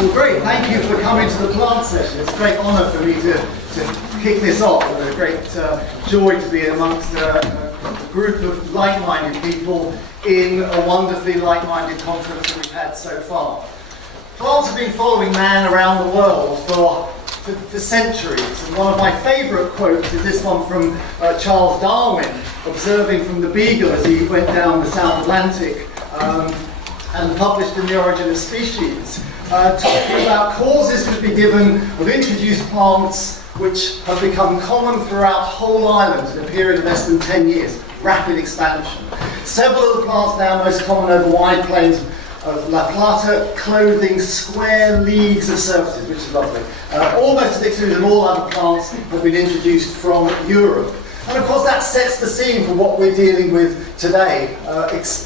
Well, great. Thank you for coming to the plant session. It's a great honour for me to kick this off. It's a great joy to be amongst a group of like-minded people in a wonderfully like-minded conference that we've had so far. Plants have been following man around the world for centuries. And one of my favourite quotes is this one from Charles Darwin, observing from the Beagle as he went down the South Atlantic and published in The Origin of Species, talking about causes to be given of introduced plants which have become common throughout whole islands in a period of less than 10 years. Rapid expansion. Several of the plants now most common over wide plains of La Plata, clothing square leagues of surfaces, which is lovely. Almost to the exclusion of all other plants have been introduced from Europe. And of course that sets the scene for what we're dealing with today.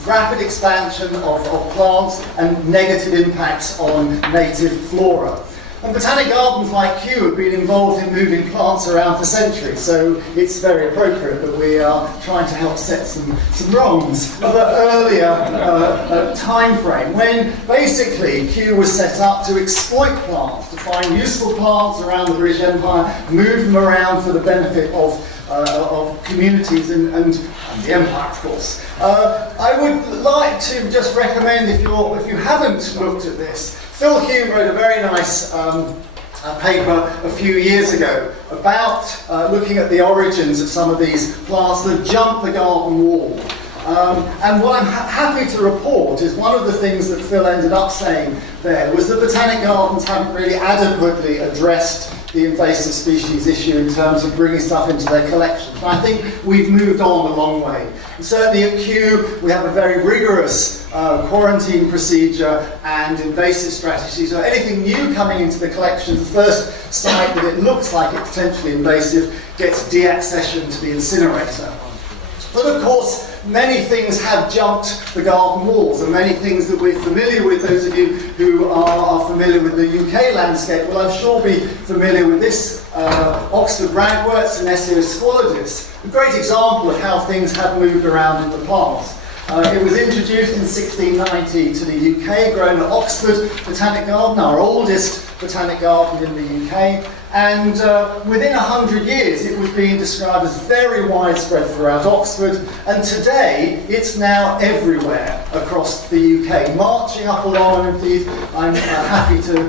Rapid expansion of plants and negative impacts on native flora. And botanic gardens like Kew have been involved in moving plants around for centuries, so it's very appropriate that we are trying to help set some wrongs of an earlier time frame, when basically Kew was set up to exploit plants, to find useful plants around the British Empire, move them around for the benefit of communities and the Empire, of course. I would like to just recommend, if you haven't looked at this, Phil Hume wrote a very nice paper a few years ago about looking at the origins of some of these plants that jump the garden wall. And what I'm happy to report is one of the things that Phil ended up saying there was that botanic gardens haven't really adequately addressed the invasive species issue in terms of bringing stuff into their collections. And I think we've moved on a long way. And certainly at Kew, we have a very rigorous quarantine procedure and invasive strategy. So anything new coming into the collections, the first site that it looks like it's potentially invasive gets deaccessioned to the incinerator. But of course, many things have jumped the garden walls, and many things that we're familiar with, those of you who are familiar with the UK landscape, will I'm sure be familiar with this Oxford ragwort, Senecio squalidus, a great example of how things have moved around in the past. It was introduced in 1690 to the UK, grown at Oxford Botanic Garden, our oldest botanic garden in the UK, and within 100 years it was being described as very widespread throughout Oxford, and today it's now everywhere across the UK, marching up along, and indeed I'm happy to,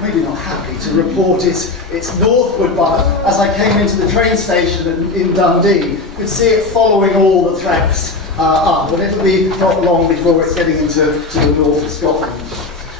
maybe not happy, to report it's northward, but as I came into the train station in Dundee, you could see it following all the tracks up, and it'll be not long before it's getting into the north of Scotland.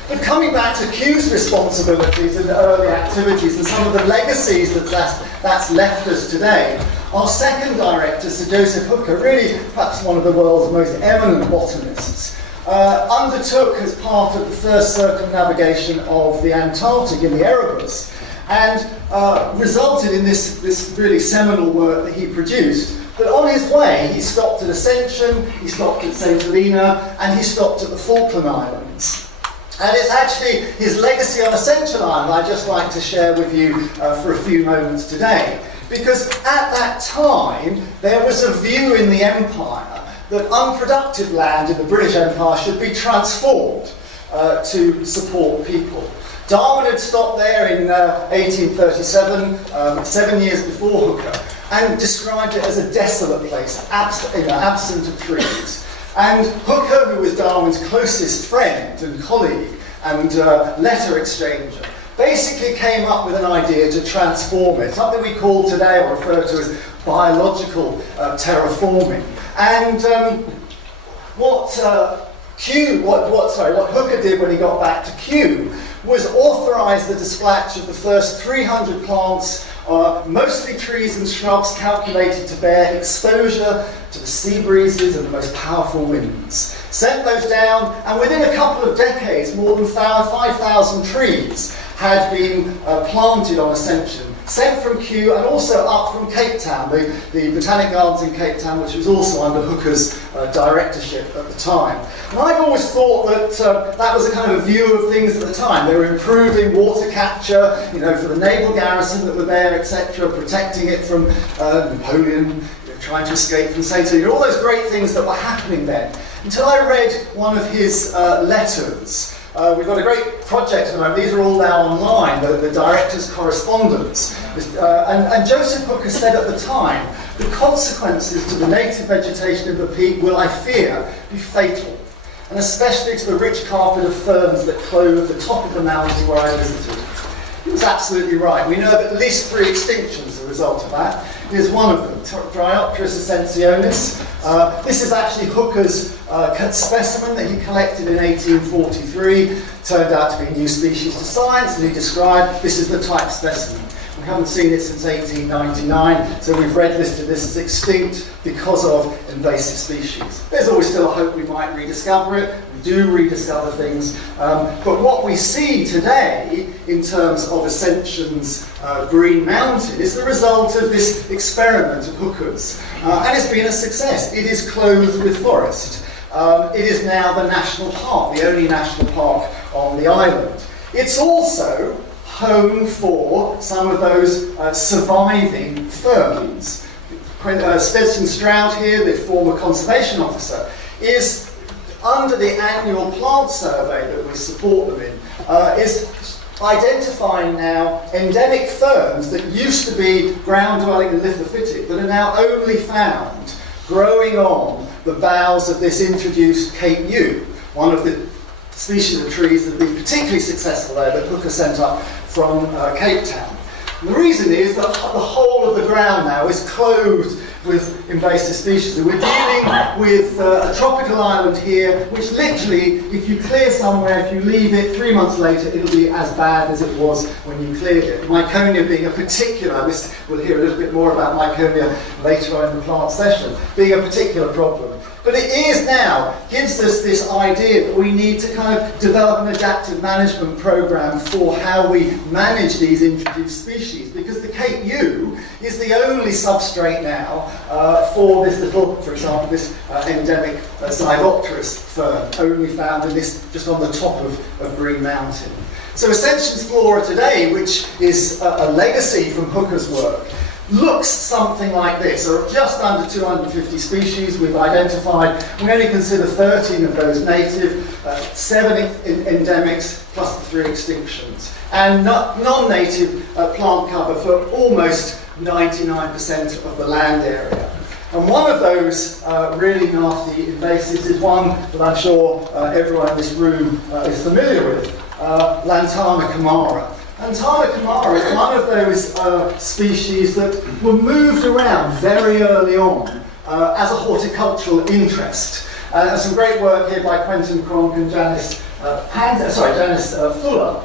But coming back to Kew's responsibilities and early activities and some of the legacies that's left us today, our second director, Sir Joseph Hooker, really perhaps one of the world's most eminent botanists, undertook as part of the first circumnavigation of the Antarctic in the Erebus, and resulted in this really seminal work that he produced. But on his way, he stopped at Ascension, he stopped at St. Helena, and he stopped at the Falkland Islands. And it's actually his legacy on Ascension Island I'd just like to share with you for a few moments today. Because at that time, there was a view in the Empire that unproductive land in the British Empire should be transformed to support people. Darwin had stopped there in 1837, 7 years before Hooker, and described it as a desolate place, absent of trees. And Hooker, who was Darwin's closest friend and colleague and letter exchanger, basically came up with an idea to transform it, something we call today or refer to as biological terraforming. And what Hooker did when he got back to Kew was authorise the dispatch of the first 300 plants, mostly trees and shrubs calculated to bear exposure to the sea breezes and the most powerful winds. Sent those down, and within a couple of decades, more than 5,000 trees had been planted on Ascension, sent from Kew and also up from Cape Town, the Botanic Gardens in Cape Town, which was also under Hooker's directorship at the time. And I've always thought that that was a kind of view of things at the time. They were improving water capture, you know, for the naval garrison that were there, etc., protecting it from Napoleon trying to escape from St. Helena, all those great things that were happening then. Until I read one of his letters We've got a great project at the moment. These are all now online, the director's correspondence. And Joseph Hooker said at the time, the consequences to the native vegetation of the peak will, I fear, be fatal, and especially to the rich carpet of ferns that clothe the top of the mountain where I visited. He was absolutely right. We know of at least 3 extinctions as a result of that. Here's one of them, Dryopteris ascensionis. This is actually Hooker's specimen that he collected in 1843. Turned out to be a new species to science, and he described this is the type specimen. We haven't seen it since 1899, so we've red listed this as extinct because of invasive species. There's always still a hope we might rediscover it. We do rediscover things. But what we see today in terms of Ascension's Green Mountain is the result of this experiment of Hooker's. And it's been a success. It is clothed with forest. It is now the national park, the only national park on the island. It's also home for some of those surviving ferns. Stetson Stroud here, the former conservation officer, is under the annual plant survey that we support them in, is identifying now endemic ferns that used to be ground-dwelling and lithophytic that are now only found growing on the boughs of this introduced Cape Yew, one of the species of trees that have been particularly successful there that Hooker sent up from Cape Town. And the reason is that the whole of the ground now is clothed with invasive species. And we're dealing with a tropical island here, which literally, if you clear somewhere, if you leave it 3 months later, it'll be as bad as it was when you cleared it. Miconia being a particular, we'll hear a little bit more about Miconia later on in the plant session, being a particular problem. But it is now, gives us this idea that we need to kind of develop an adaptive management program for how we manage these introduced species, because the Cape Yew is the only substrate now for this little, for example, this endemic Zyopteris fern, only found in this, just on the top of Green Mountain. So Ascension's flora today, which is a legacy from Hooker's work, looks something like this. So just under 250 species we've identified. We only consider 13 of those native, 7 endemics, plus the 3 extinctions. And non-native plant cover for almost 99% of the land area. And one of those really nasty invasives is one that I'm sure everyone in this room is familiar with, Lantana camara. Lantana camara is one of those species that were moved around very early on as a horticultural interest. And some great work here by Quentin Cronk and Janice Fuller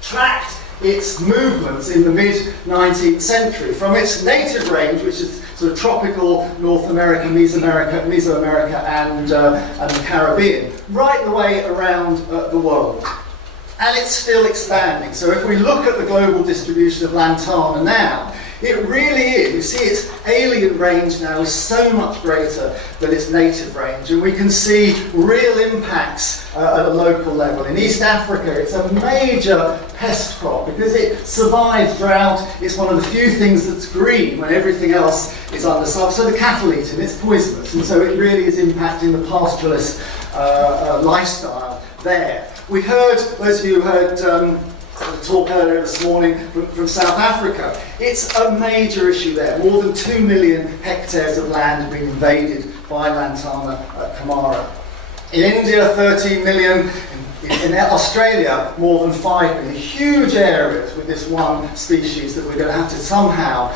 tracked its movements in the mid-19th century from its native range, which is sort of tropical North America, Mesoamerica and the Caribbean, right the way around the world. And it's still expanding. So if we look at the global distribution of Lantana now, it really is. You see its alien range now is so much greater than its native range. And we can see real impacts at a local level. In East Africa, it's a major pest crop because it survives drought. It's one of the few things that's green when everything else is under sub. So the cattle eat it, it's poisonous. And so it really is impacting the pastoralist lifestyle there. We heard, those of you who heard the talk earlier this morning from South Africa, it's a major issue there. More than 2 million hectares of land have been invaded by Lantana camara. In India, 13 million. In Australia, more than 5 million. Huge areas with this one species that we're going to have to somehow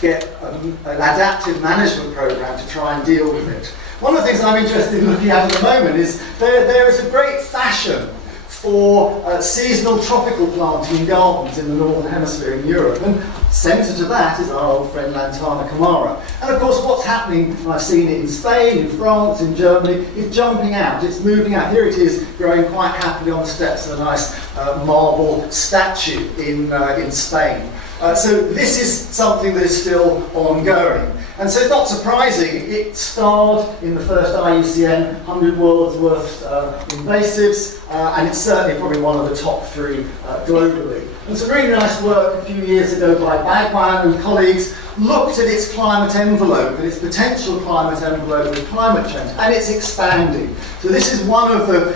get an adaptive management program to try and deal with it. One of the things I'm interested in looking at the moment is there is a great fashion for seasonal tropical planting in gardens in the Northern Hemisphere in Europe. And centre to that is our old friend Lantana camara. And of course what's happening, and I've seen it in Spain, in France, in Germany, is jumping out, it's moving out. Here it is growing quite happily on the steps of a nice marble statue in Spain. So this is something that is still ongoing. And so it's not surprising, it starred in the first IUCN 100 World's Worst Invasives, and it's certainly probably one of the top 3 globally. And some really nice work a few years ago by Bagwan and colleagues looked at its climate envelope and its potential climate envelope with climate change, and it's expanding. So this is one of the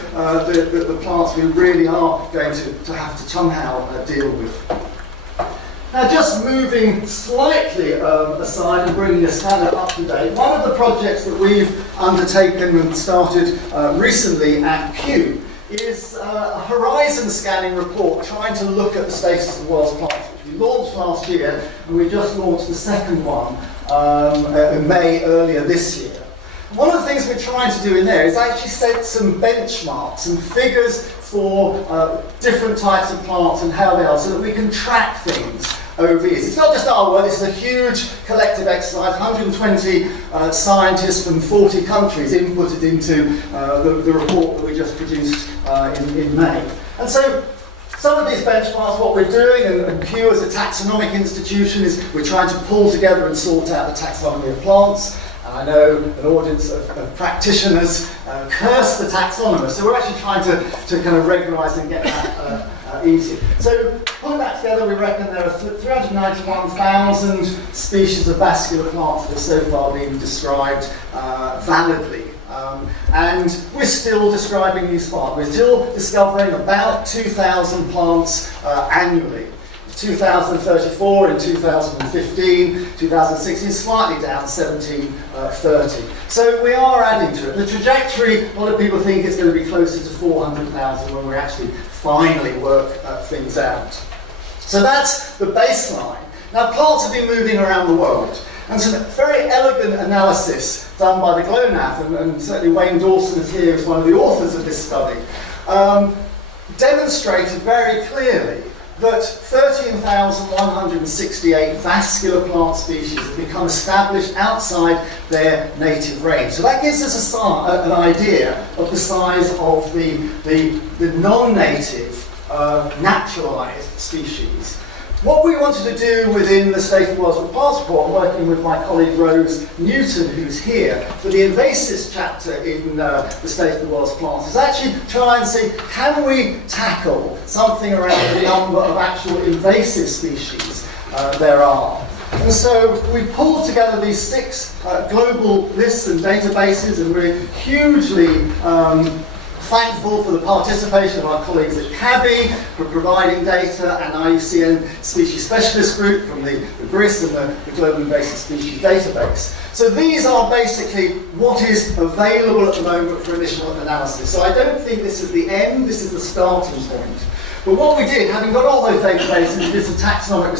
plants we really are going to have to somehow deal with. Now, just moving slightly aside and bringing us kind of up to date, one of the projects that we've undertaken and started recently at Kew is a horizon scanning report trying to look at the status of the world's plants, which we launched last year, and we just launched the second one in May earlier this year. One of the things we're trying to do in there is actually set some benchmarks, some figures for different types of plants and how they are, so that we can track things over years. It's not just our work, this is a huge collective exercise, 120 scientists from 40 countries inputted into the report that we just produced in May. And so some of these benchmarks, what we're doing, and Kew as a taxonomic institution, is we're trying to pull together and sort out the taxonomy of plants. And I know an audience of practitioners curse the taxonomists, so we're actually trying to kind of regularise and get that easy. So pulling that together, we reckon there are 391,000 species of vascular plants that have so far been described validly. And we're still describing these plants. We're still discovering about 2,000 plants annually. 2,034 in 2015, 2016, slightly down, 1,730. So we are adding to it. The trajectory, a lot of people think it's going to be closer to 400,000 when we actually finally work things out. So that's the baseline. Now, plants have been moving around the world, and some very elegant analysis done by the GLONASS, and certainly Wayne Dawson is here as one of the authors of this study, demonstrated very clearly that 13,168 vascular plant species have become established outside their native range. So that gives us an idea of the size of the non-native naturalised species. What we wanted to do within the State of the World's Plants report, working with my colleague Rose Newton, who's here, for the INVASIVE chapter in the State of the World's Plants, is actually try and see, can we tackle something around the number of actual invasive species there are. And so we pulled together these 6 global lists and databases, and we're hugely thankful for the participation of our colleagues at CABI for providing data, and IUCN Species Specialist Group from the GRIS and the Global Invasive Species Database. So these are basically what is available at the moment for initial analysis. So I don't think this is the end, this is the starting point. But what we did, having got all those databases, we did some taxonomic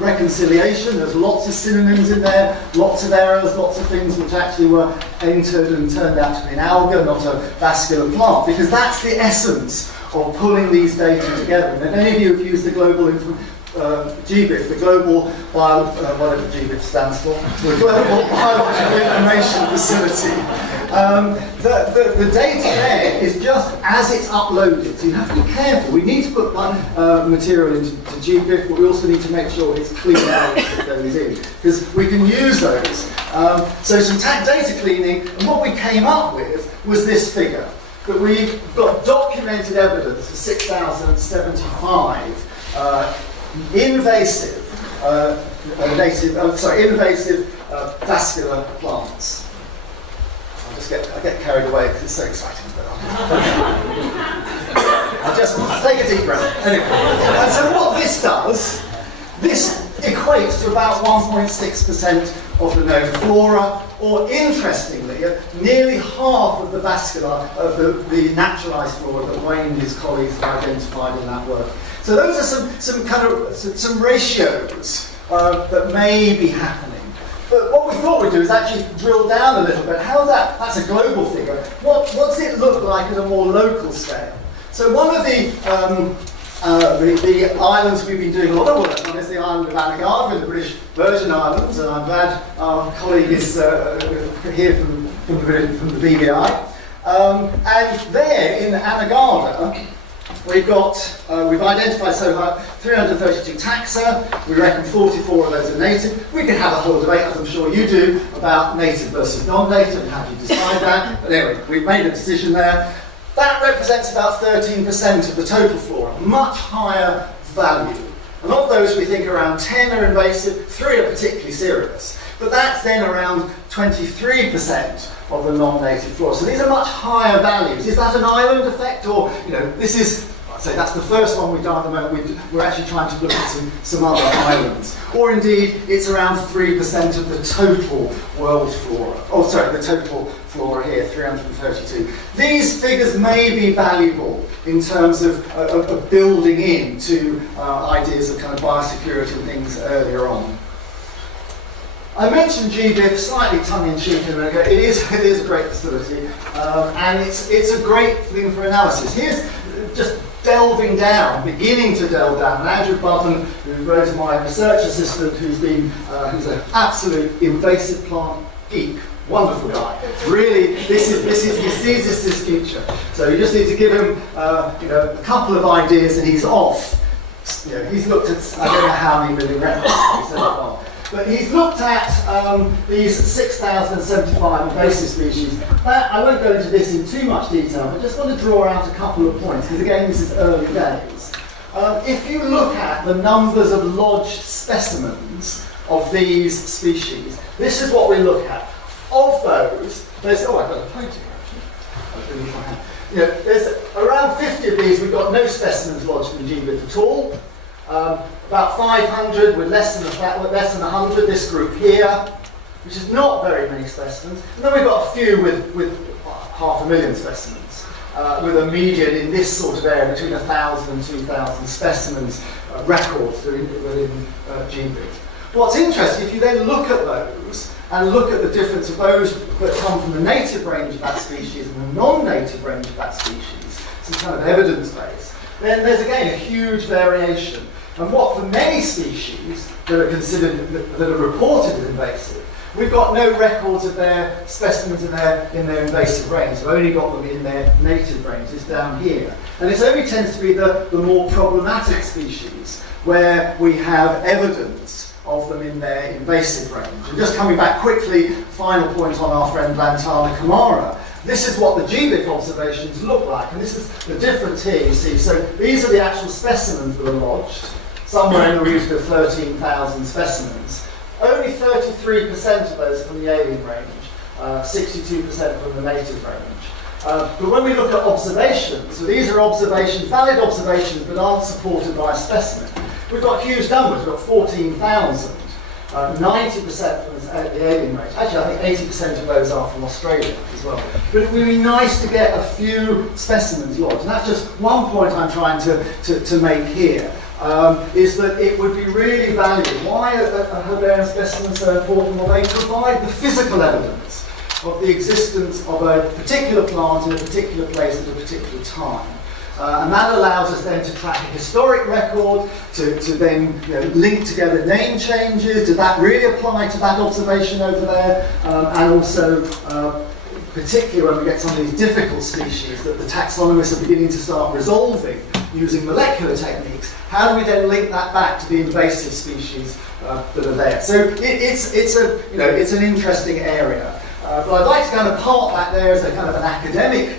reconciliation. There's lots of synonyms in there, lots of errors, lots of things which actually were entered and turned out to be an alga, not a vascular plant, because that's the essence of pulling these data together. And if any of you have used the global GBIF, the Global whatever GBIF stands for, the Global Biological Information Facility. The data there is just as it's uploaded, so you have to be careful. We need to put material into GBIF, but we also need to make sure it's clean out as it goes in, because we can use those. So some data cleaning, and what we came up with was this figure, that we've got documented evidence of 6,075 invasive vascular plants. I get carried away because it's so exciting. But I'll just take a deep breath. Anyway, and so what this does, this equates to about 1.6% of the known flora, or interestingly, nearly half of the vascular, of the naturalised flora that Wayne and his colleagues have identified in that work. So those are some ratios that may be happening. But what we thought we'd do is actually drill down a little bit. How that's a global figure. What does it look like at a more local scale? So one of the islands we've been doing a lot of work on is the island of Anegada in the British Virgin Islands, and I'm glad our colleague is here from the BVI. And there in Anegada, we've identified so far 332 taxa. We reckon 44 of those are native. We could have a whole debate, as I'm sure you do, about native versus non-native and how do you decide that. But anyway, we've made a decision there. That represents about 13% of the total flora, much higher value. And of those, we think around 10 are invasive, 3 are particularly serious. But that's then around 23% of the non-native flora. So these are much higher values. Is that an island effect, or this is? I'd say that's the first one we've done at the moment. We're actually trying to look at some other islands, or indeed it's around 3% of the total world flora. Oh, sorry, the total flora here, 332. These figures may be valuable in terms of building into ideas of kind of biosecurity and things earlier on. I mentioned GBIF slightly tongue-in-cheek a minute ago. It is a great facility, and it's a great thing for analysis. Here's just delving down, beginning to delve down. And Andrew Budden, who wrote my research assistant, who's an absolute invasive plant geek. Wonderful guy. Really, he sees this as future. So you just need to give him, a couple of ideas, and he's off. He's looked at I don't know how many million references so far. But he's looked at these 6,075 invasive species. I won't go into this in too much detail, but just want to draw out a couple of points, because again, this is early days. If you look at the numbers of lodged specimens of these species, this is what we look at. Of those, there's, I've got a pointer actually. There's around 50 of these, we've got no specimens lodged in GBIF at all. About 500 with less than 100, this group here, which is not very many specimens. And then we've got a few with 500,000 specimens, with a median in this sort of area between 1,000 and 2,000 specimens records within GBIF. What's interesting, if you then look at those, and look at the difference of those that come from the native range of that species and the non-native range of that species, some kind of evidence base, then there's again a huge variation. And what for many species that are considered, that are reported as invasive, we've got no records of their specimens in their invasive range. We've only got them in their native range. It's down here. And it only tends to be the more problematic species where we have evidence of them in their invasive range. And just coming back quickly, final point on our friend Lantana Camara. This is what the GBIF observations look like, and this is the difference here, you see. So these are the actual specimens that are lodged, somewhere in the region of 13,000 specimens. Only 33% of those are from the alien range, 62% from the native range. But when we look at observations, so these are observations, valid observations, but aren't supported by a specimen. We've got huge numbers. We've got 14,000, 90% from the alien range. Actually, I think 80% of those are from Australia as well. But it would be nice to get a few specimens lodged. And that's just one point I'm trying to make here, is that it would be really valuable. Why are herbarium specimens so important? Well, they provide the physical evidence of the existence of a particular plant in a particular place at a particular time. And that allows us then to track a historic record, to then link together name changes. Did that really apply to that observation over there? And also, particularly when we get some of these difficult species that the taxonomists are beginning to start resolving using molecular techniques, how do we then link that back to the invasive species that are there? So it's an interesting area. But I'd like to kind of park that there as a kind of an academic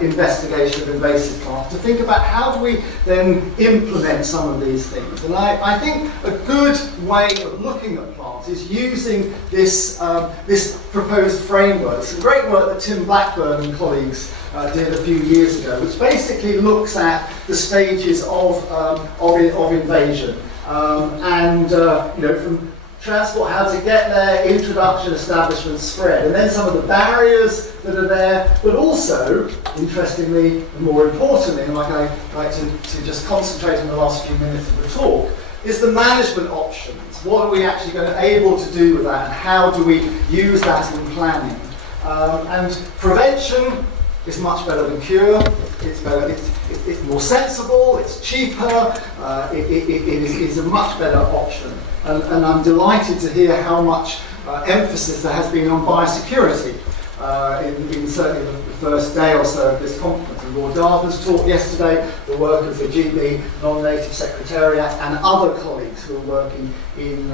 investigation of invasive plants, to think about how do we then implement some of these things. And I think a good way of looking at plants is using this, this proposed framework. It's a great work that Tim Blackburn and colleagues did a few years ago, which basically looks at the stages of invasion. From transport, how to get there, introduction, establishment, spread, and then some of the barriers that are there, but also, interestingly, and more importantly, and like I like to just concentrate on the last few minutes of the talk, is the management options. What are we actually able to do with that, and how do we use that in planning? And prevention is much better than cure. It's better. It's more sensible. It's cheaper. It is a much better option. And I'm delighted to hear how much emphasis there has been on biosecurity in certainly the first day or so of this conference. Lord Garber's talk yesterday, the work of the GB Non-Native Secretariat and other colleagues who are working in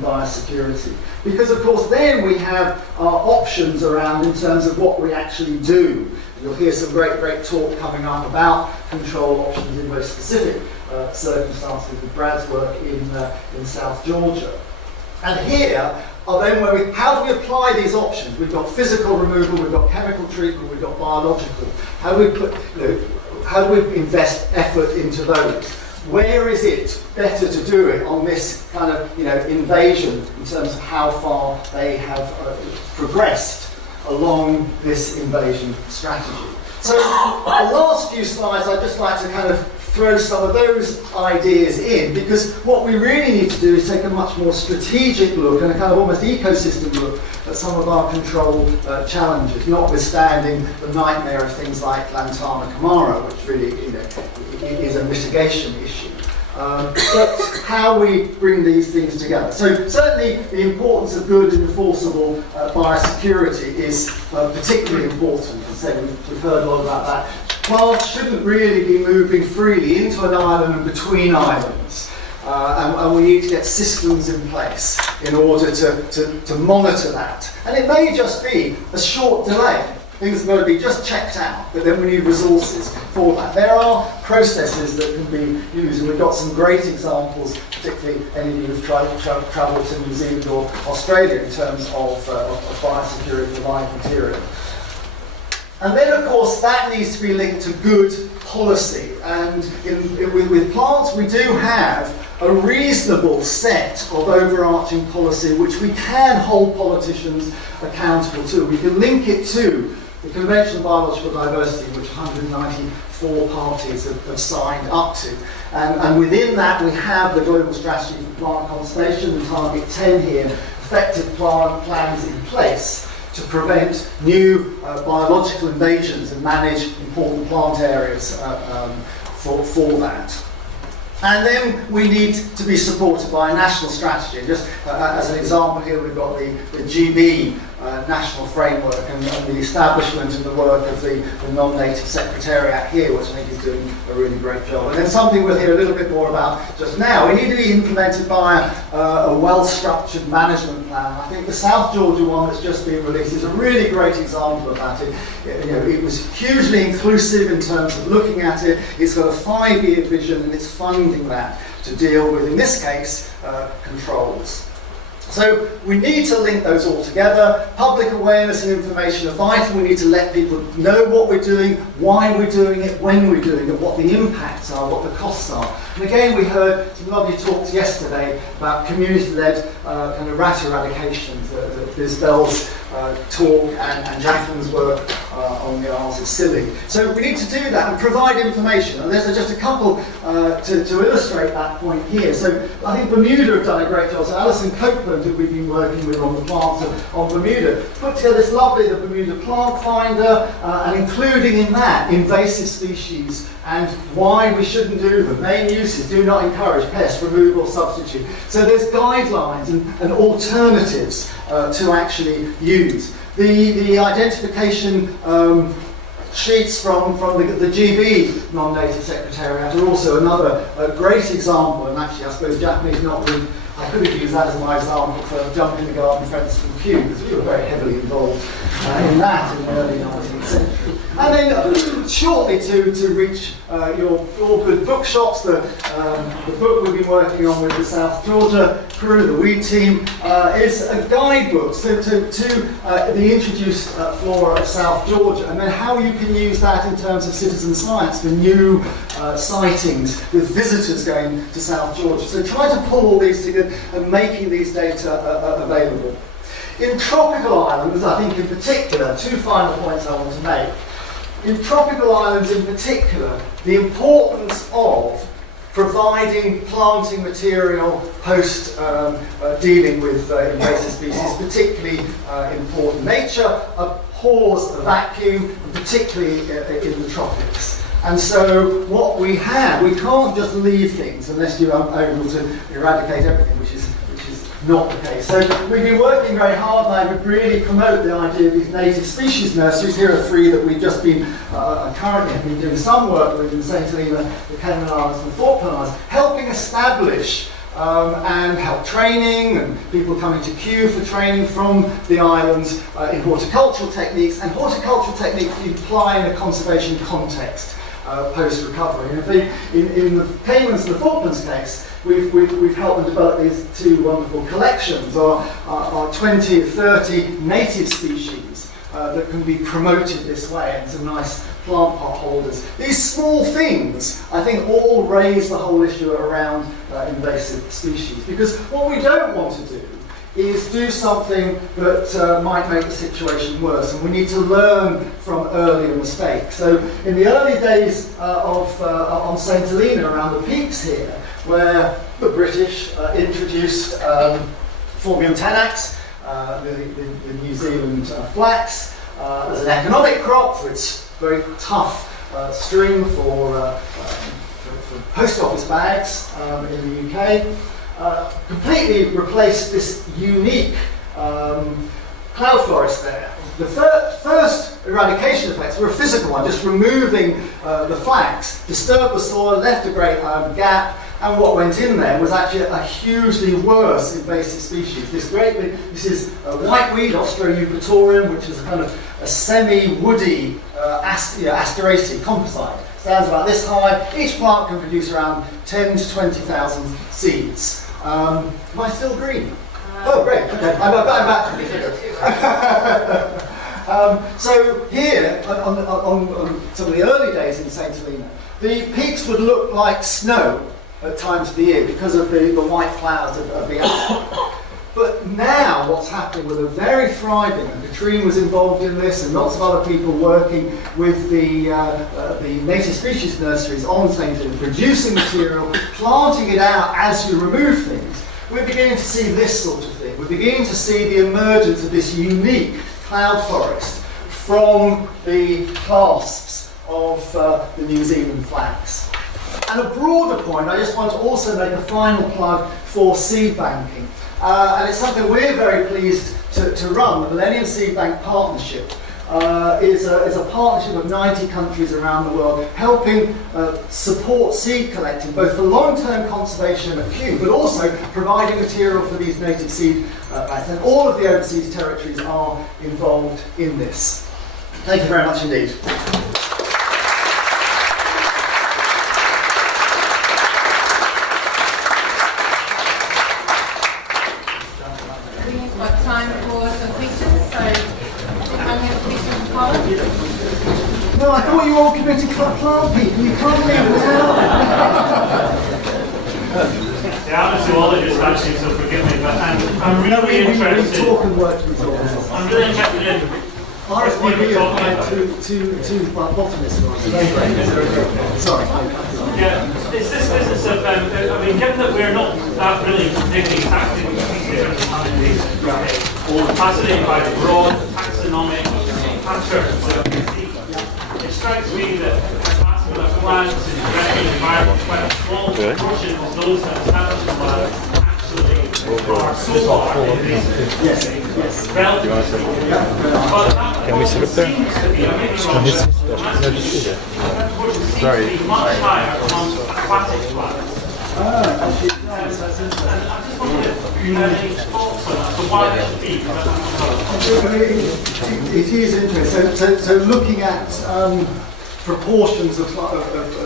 biosecurity. Because of course then we have our options around in terms of what we actually do. You'll hear some great talk coming up about control options in very specific circumstances with Brad's work in South Georgia. And here are then where how do we apply these options? We've got physical removal, we've got chemical treatment, we've got biological. How do we how do we invest effort into those? Where is it better to do it on this kind of invasion in terms of how far they have progressed along this invasion strategy? So the last few slides I'd just like to kind of throw some of those ideas in, because what we really need to do is take a much more strategic look and a kind of almost ecosystem look at some of our control challenges, notwithstanding the nightmare of things like Lantana Camara, which really is a mitigation issue. But how we bring these things together. So certainly the importance of good and enforceable biosecurity is particularly important. As I say, we've heard a lot about that. Plants shouldn't really be moving freely into an island and between islands. And we need to get systems in place in order to monitor that. And it may just be a short delay. Things are going to be just checked out, but then we need resources for that. There are processes that can be used, and we've got some great examples, particularly any of you who've travelled to New Zealand or Australia in terms of biosecurity of live material. And then, of course, that needs to be linked to good policy. And with plants, we do have a reasonable set of overarching policy which we can hold politicians accountable to. We can link it to the Convention on Biological Diversity, which 194 parties have signed up to. And within that, we have the Global Strategy for Plant Conservation and Target 10 here, effective plans in place to prevent new biological invasions and manage important plant areas for that. And then we need to be supported by a national strategy. Just as an example here, we've got the GB national framework and the establishment and the work of the non-native secretariat here, which I think is doing a really great job. And then something we'll hear a little bit more about just now. We need to be implemented by a well-structured management plan. I think the South Georgia one that's just been released is a really great example of that. It was hugely inclusive in terms of looking at it. It's got a 5-year vision and it's funding that to deal with, in this case, controls. So we need to link those all together. Public awareness and information are vital. We need to let people know what we're doing, why we're doing it, when we're doing it, what the impacts are, what the costs are. And again, we heard some lovely talks yesterday about community-led kind of rat eradication, Liz Bell's talk and Jacqueline's work on the Isles of Scilly. So we need to do that and provide information. And there's just a couple to illustrate that point here. So I think Bermuda have done a great job. So Alison Copeland, who we've been working with on the plants of Bermuda, put together this lovely the Bermuda Plant Finder, and including in that invasive species and why we shouldn't do them. Main uses: do not encourage pest removal, substitute. So there's guidelines and alternatives to actually use. The identification sheets from the GB non-native secretariat are also another great example, and actually I suppose Japanese knotweed, I could have used that as my example for Jump in the Garden Friends from Kew, because we were very heavily involved in that in the early 19th century. And then shortly to reach your good bookshops, the book we've been working on with the South Georgia crew, the WEED team, is a guidebook to the introduced flora of South Georgia, and then how you can use that in terms of citizen science for new sightings with visitors going to South Georgia. So try to pull all these together and making these data available. In tropical islands, I think in particular, 2 final points I want to make. In tropical islands in particular, the importance of providing planting material post dealing with invasive species is particularly important. Nature abhors a vacuum, particularly in the tropics. And so what we have, we can't just leave things unless you are able to eradicate everything, which is not the case. So we've been working very hard, and I would really promote the idea of these native species nurseries. Here are 3 that we've just been currently have been doing some work with in St Helena, the Cayman Islands and the Falkland Islands, helping establish and help training and people coming to Kew for training from the islands in horticultural techniques, and horticultural techniques you apply in a conservation context post-recovery. And in the Caymans and the Falklands case, we've helped them develop these 2 wonderful collections, our 20 or 30 native species that can be promoted this way, and some nice plant pot holders. These small things, I think, all raise the whole issue around invasive species, because what we don't want to do is do something that might make the situation worse, and we need to learn from earlier mistakes. So in the early days on St Helena, around the peaks here, where the British introduced Formium tenax, the New Zealand flax, as an economic crop for its very tough string for post office bags in the UK, completely replaced this unique cloud forest there. The first eradication effects were a physical one, just removing the flax, disturbed the soil, left a great gap, and what went in there was actually a hugely worse invasive species. This is a whiteweed, Ostreoeupatorium, which is a kind of a semi-woody asteraceae composite. Stands about this high. Each plant can produce around 10 to 20,000 seeds. Am I still green? Oh, great. Okay, I'm back to me. So here, on some of the early days in St Helena, the peaks would look like snow at times of the year because of the white flowers of the aspen. But now what's happening with a very thriving, and Katrine was involved in this, and lots of other people working with the native species nurseries on St Helena, producing material, planting it out as you remove things, we're beginning to see this sort of thing. We're beginning to see the emergence of this unique cloud forest from the clasps of the New Zealand flax. And a broader point, I just want to also make a final plug for seed banking. And it's something we're very pleased to run. The Millennium Seed Bank Partnership is a partnership of 90 countries around the world, helping support seed collecting, both for long-term conservation at Kew, but also providing material for these native seed banks. And all of the overseas territories are involved in this. Thank you very much indeed. No, I thought you were all committed plant people. You can't leave without. Yeah, I'm a zoologist actually, so forgive me, but I'm really interested. We talk and work with zoologists. I'm really interested in RSPB two botanists. Sorry. Yeah, it's this business of, I mean, given that we're not that really predicting exactly what species are contaminated, or fascinated by the broad taxonomic patterns that we see, it strikes me that plants in the environment, quite a small proportion of those that establish the plants actually are so invasive. Yes. Can we sit up there? Sorry. Much higher among aquatic plants. And I just wondered if you had any thoughts on that, so why that should be. It is interesting. So looking at proportions of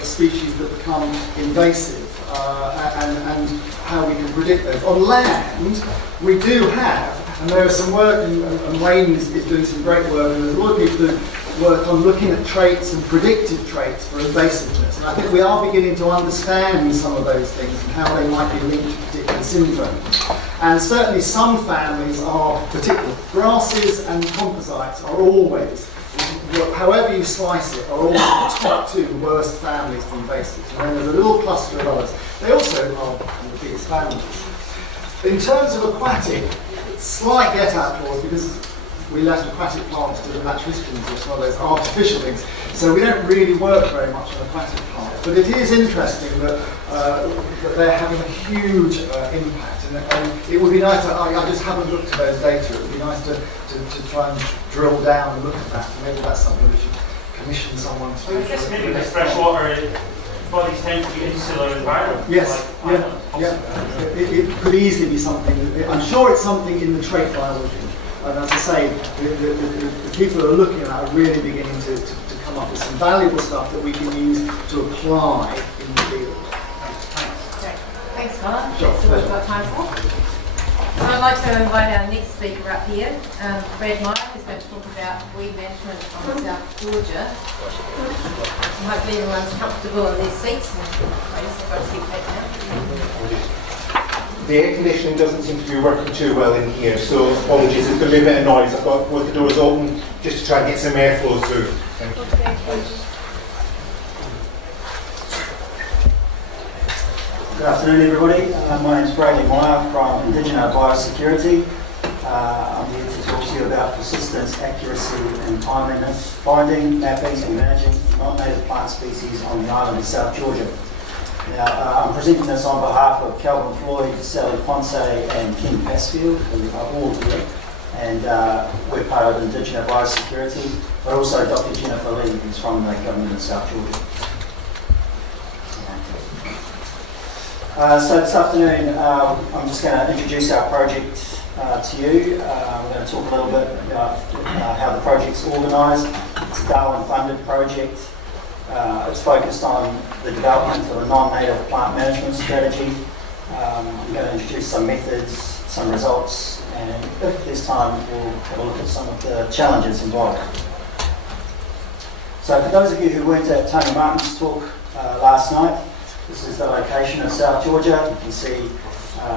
species that become invasive and how we can predict those. On land, we do have, and there is some work, and Wayne is doing some great work, and there's a lot of people doing work on looking at traits and predictive traits for invasiveness. And I think we are beginning to understand some of those things and how they might be linked to particular syndromes. And certainly some families are particular. Grasses and composites are always, however you slice it, are always the top 2 worst families for invasives. And then there's a little cluster of others. They also are the biggest families. In terms of aquatic, slight get-out clause, because we let aquatic plants do the latricins, which are those artificial things. So we don't really work very much on aquatic plants. But it is interesting that, that they're having a huge impact. And it would be nice to, I just haven't looked at those data, it would be nice to try and drill down and look at that. Maybe that's something we should commission someone to do. I guess maybe because freshwater bodies tend to be insular environments. Yes, like it could easily be something, I'm sure it's something in the trait biology. And as I say, the people who are looking at that are really beginning to come up with some valuable stuff that we can use to apply in the field. Thanks, Colin. Sure, That's all we've got time for. So I'd like to invite our next speaker up here, Myer, who's going to talk about weed management on South Georgia. Hopefully everyone's comfortable in their seats. I've got a seat back now. The air conditioning doesn't seem to be working too well in here, so apologies, there's going to be a bit of noise. I've got both the doors open just to try and get some airflow through. Thank you. Good afternoon, everybody. My name is Myer from Indigenous Biosecurity. I'm here to talk to you about persistence, accuracy and timeliness, finding, mapping and managing non-native plant species on the island of South Georgia. Now, I'm presenting this on behalf of Calvin Floyd, Sally Ponce and Ken Pasfield, who are all here. And we're part of Indigenous Biosecurity, but also Dr. Jennifer Lee, who's from the government of South Georgia. So this afternoon, I'm just going to introduce our project to you. We're going to talk a little bit about how the project's organised. It's a Darwin-funded project. It's focused on the development of a non-native plant management strategy. I'm going to introduce some methods, some results, and if there's time, we'll have a look at some of the challenges involved. So for those of you who weren't at Tony Martin's talk last night, this is the location of South Georgia. You can see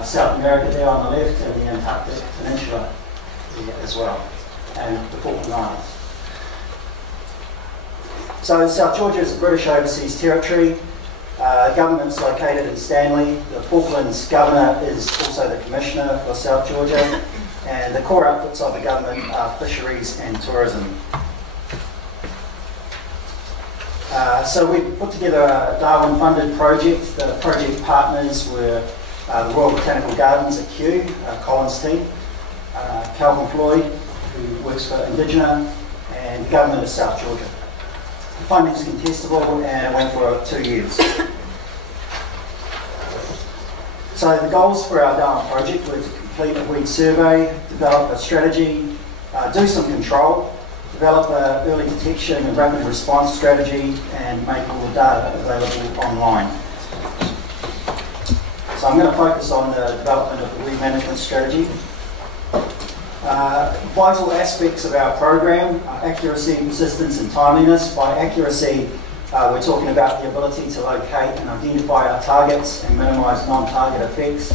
South America there on the left and the Antarctic Peninsula here as well, and the Falkland Islands. So South Georgia is a British overseas territory. Government's located in Stanley. The Falklands Governor is also the Commissioner for South Georgia, and the core outputs of the government are fisheries and tourism. So we put together a Darwin-funded project. The project partners were the Royal Botanical Gardens at Kew, Colin's team, Calvin Floyd, who works for Indigenous, and the Government of South Georgia. The funding is contestable and went for 2 years. So the goals for our Darwin project were to complete a weed survey, develop a strategy, do some control, develop an early detection and rapid response strategy, and make all the data available online. So I'm going to focus on the development of the weed management strategy. Vital aspects of our program are accuracy, persistence and timeliness. By accuracy, we're talking about the ability to locate and identify our targets and minimise non-target effects.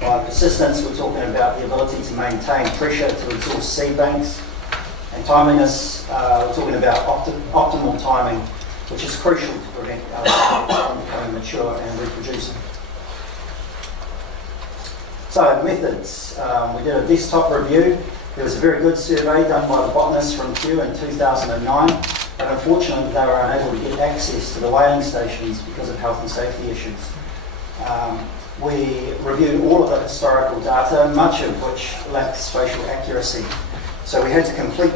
By persistence, we're talking about the ability to maintain pressure to exhaust seed banks. And timeliness, we're talking about optimal timing, which is crucial to prevent our targets from becoming mature and reproducing. So, methods. We did a desktop review. There was a very good survey done by the botanists from Kew in 2009, but unfortunately they were unable to get access to the weighing stations because of health and safety issues. We reviewed all of the historical data, much of which lacked spatial accuracy. So we had to complete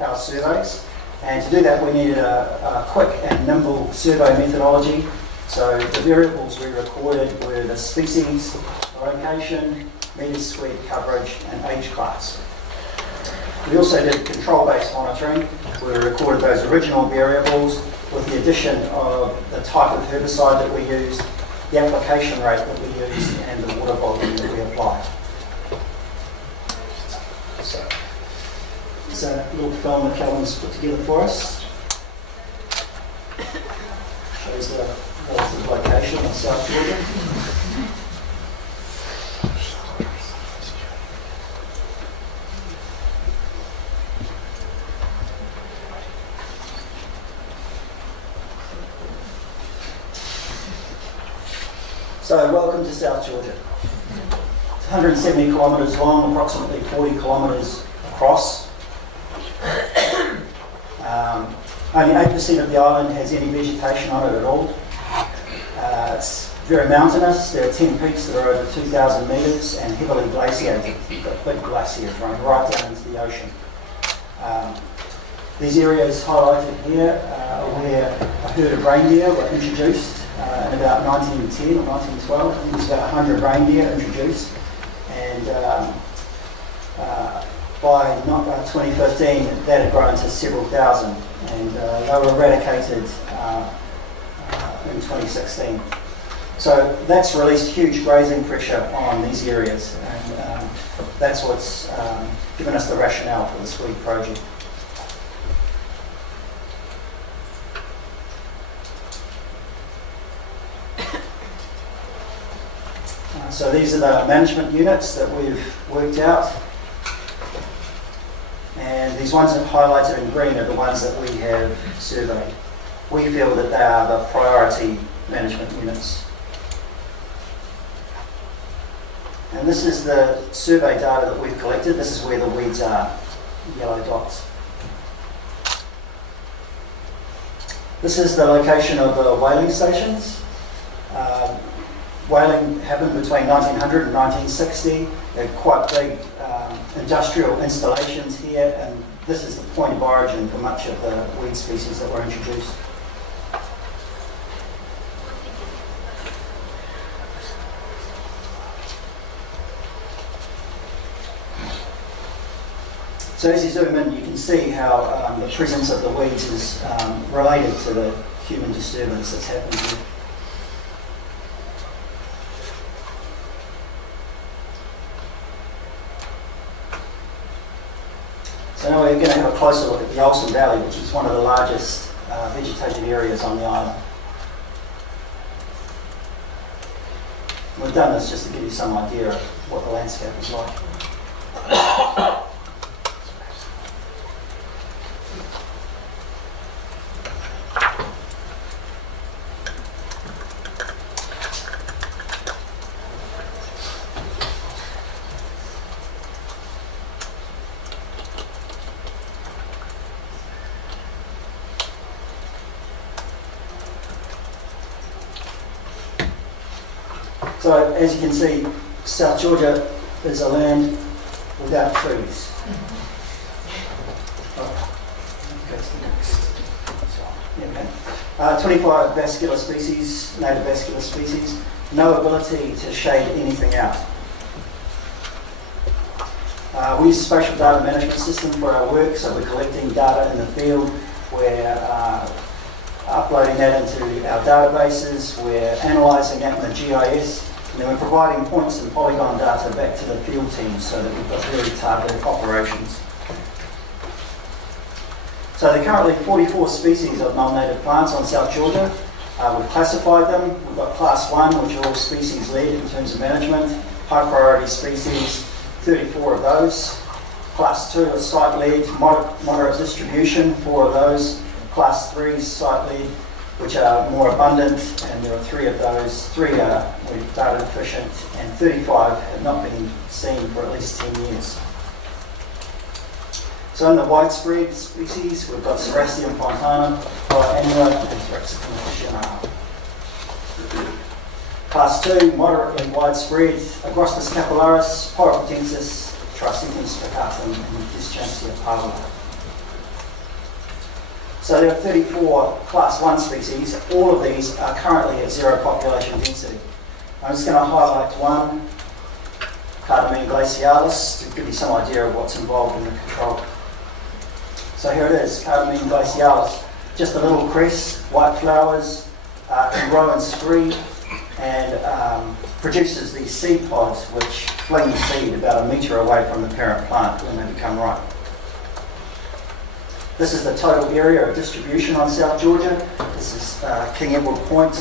our surveys, and to do that we needed a quick and nimble survey methodology. So the variables we recorded were the species, location, metres squared coverage and age class. We also did control-based monitoring. We recorded those original variables with the addition of the type of herbicide that we used, the application rate that we used, and the water volume that we applied. So, it's a little film that Calvin's put together for us. Shows the relative location of South Georgia. So, welcome to South Georgia. It's 170 kilometres long, approximately 40 kilometres across. Only 8% of the island has any vegetation on it at all. It's very mountainous. There are 10 peaks that are over 2,000 metres and heavily glaciated. You've got big glaciers running right down into the ocean. These areas highlighted here are where a herd of reindeer were introduced in about 1910 or 1912. I think there's about 100 reindeer introduced. And by 2015, that had grown to several thousand. And they were eradicated in 2016. So that's released huge grazing pressure on these areas. And that's what's given us the rationale for this weed project. So these are the management units that we've worked out. And these ones that are highlighted in green are the ones that we have surveyed. We feel that they are the priority management units. And this is the survey data that we've collected. This is where the weeds are, yellow dots. This is the location of the whaling stations. Whaling happened between 1900 and 1960. They're quite big industrial installations here, and this is the point of origin for much of the weed species that were introduced. So as you zoom in, you can see how the presence of the weeds is related to the human disturbance that's happening here. So now we're going to have a closer look at the OĽAHU Valley, which is one of the largest vegetated areas on the island. We've done this just to give you some idea of what the landscape is like. So as you can see, South Georgia is a land without trees. Okay. 25 vascular species, native vascular species, no ability to shade anything out. We use a spatial data management system for our work, so we're collecting data in the field, we're uploading that into our databases, we're analysing that in the GIS, and then we're providing points and polygon data back to the field teams so that we've got very targeted operations. So there are currently 44 species of non-native plants on South Georgia. We've classified them. We've got Class 1, which are all species led in terms of management. High priority species, 34 of those. Class 2 are site led, moderate distribution, 4 of those. Class 3 site led, which are more abundant, and there are 3 of those. 3 are data deficient, and 35 have not been seen for at least 10 years. So in the widespread species, we've got Cerastium fontana, Annua, and Thyraxicum officinale. Class 2, moderately widespread, Agrostis capillaris, Pyropotensis, Tricentum spicatum, and Dischancia parva. So there are 34 Class 1 species. All of these are currently at 0 population density. I'm just going to highlight one, Cardamine glacialis, to give you some idea of what's involved in the control. So here it is, Cardamine glacialis. Just a little cress, white flowers, can grow and screen, and produces these seed pods which fling seed about 1 metre away from the parent plant when they become ripe. This is the total area of distribution on South Georgia. This is King Edward Point.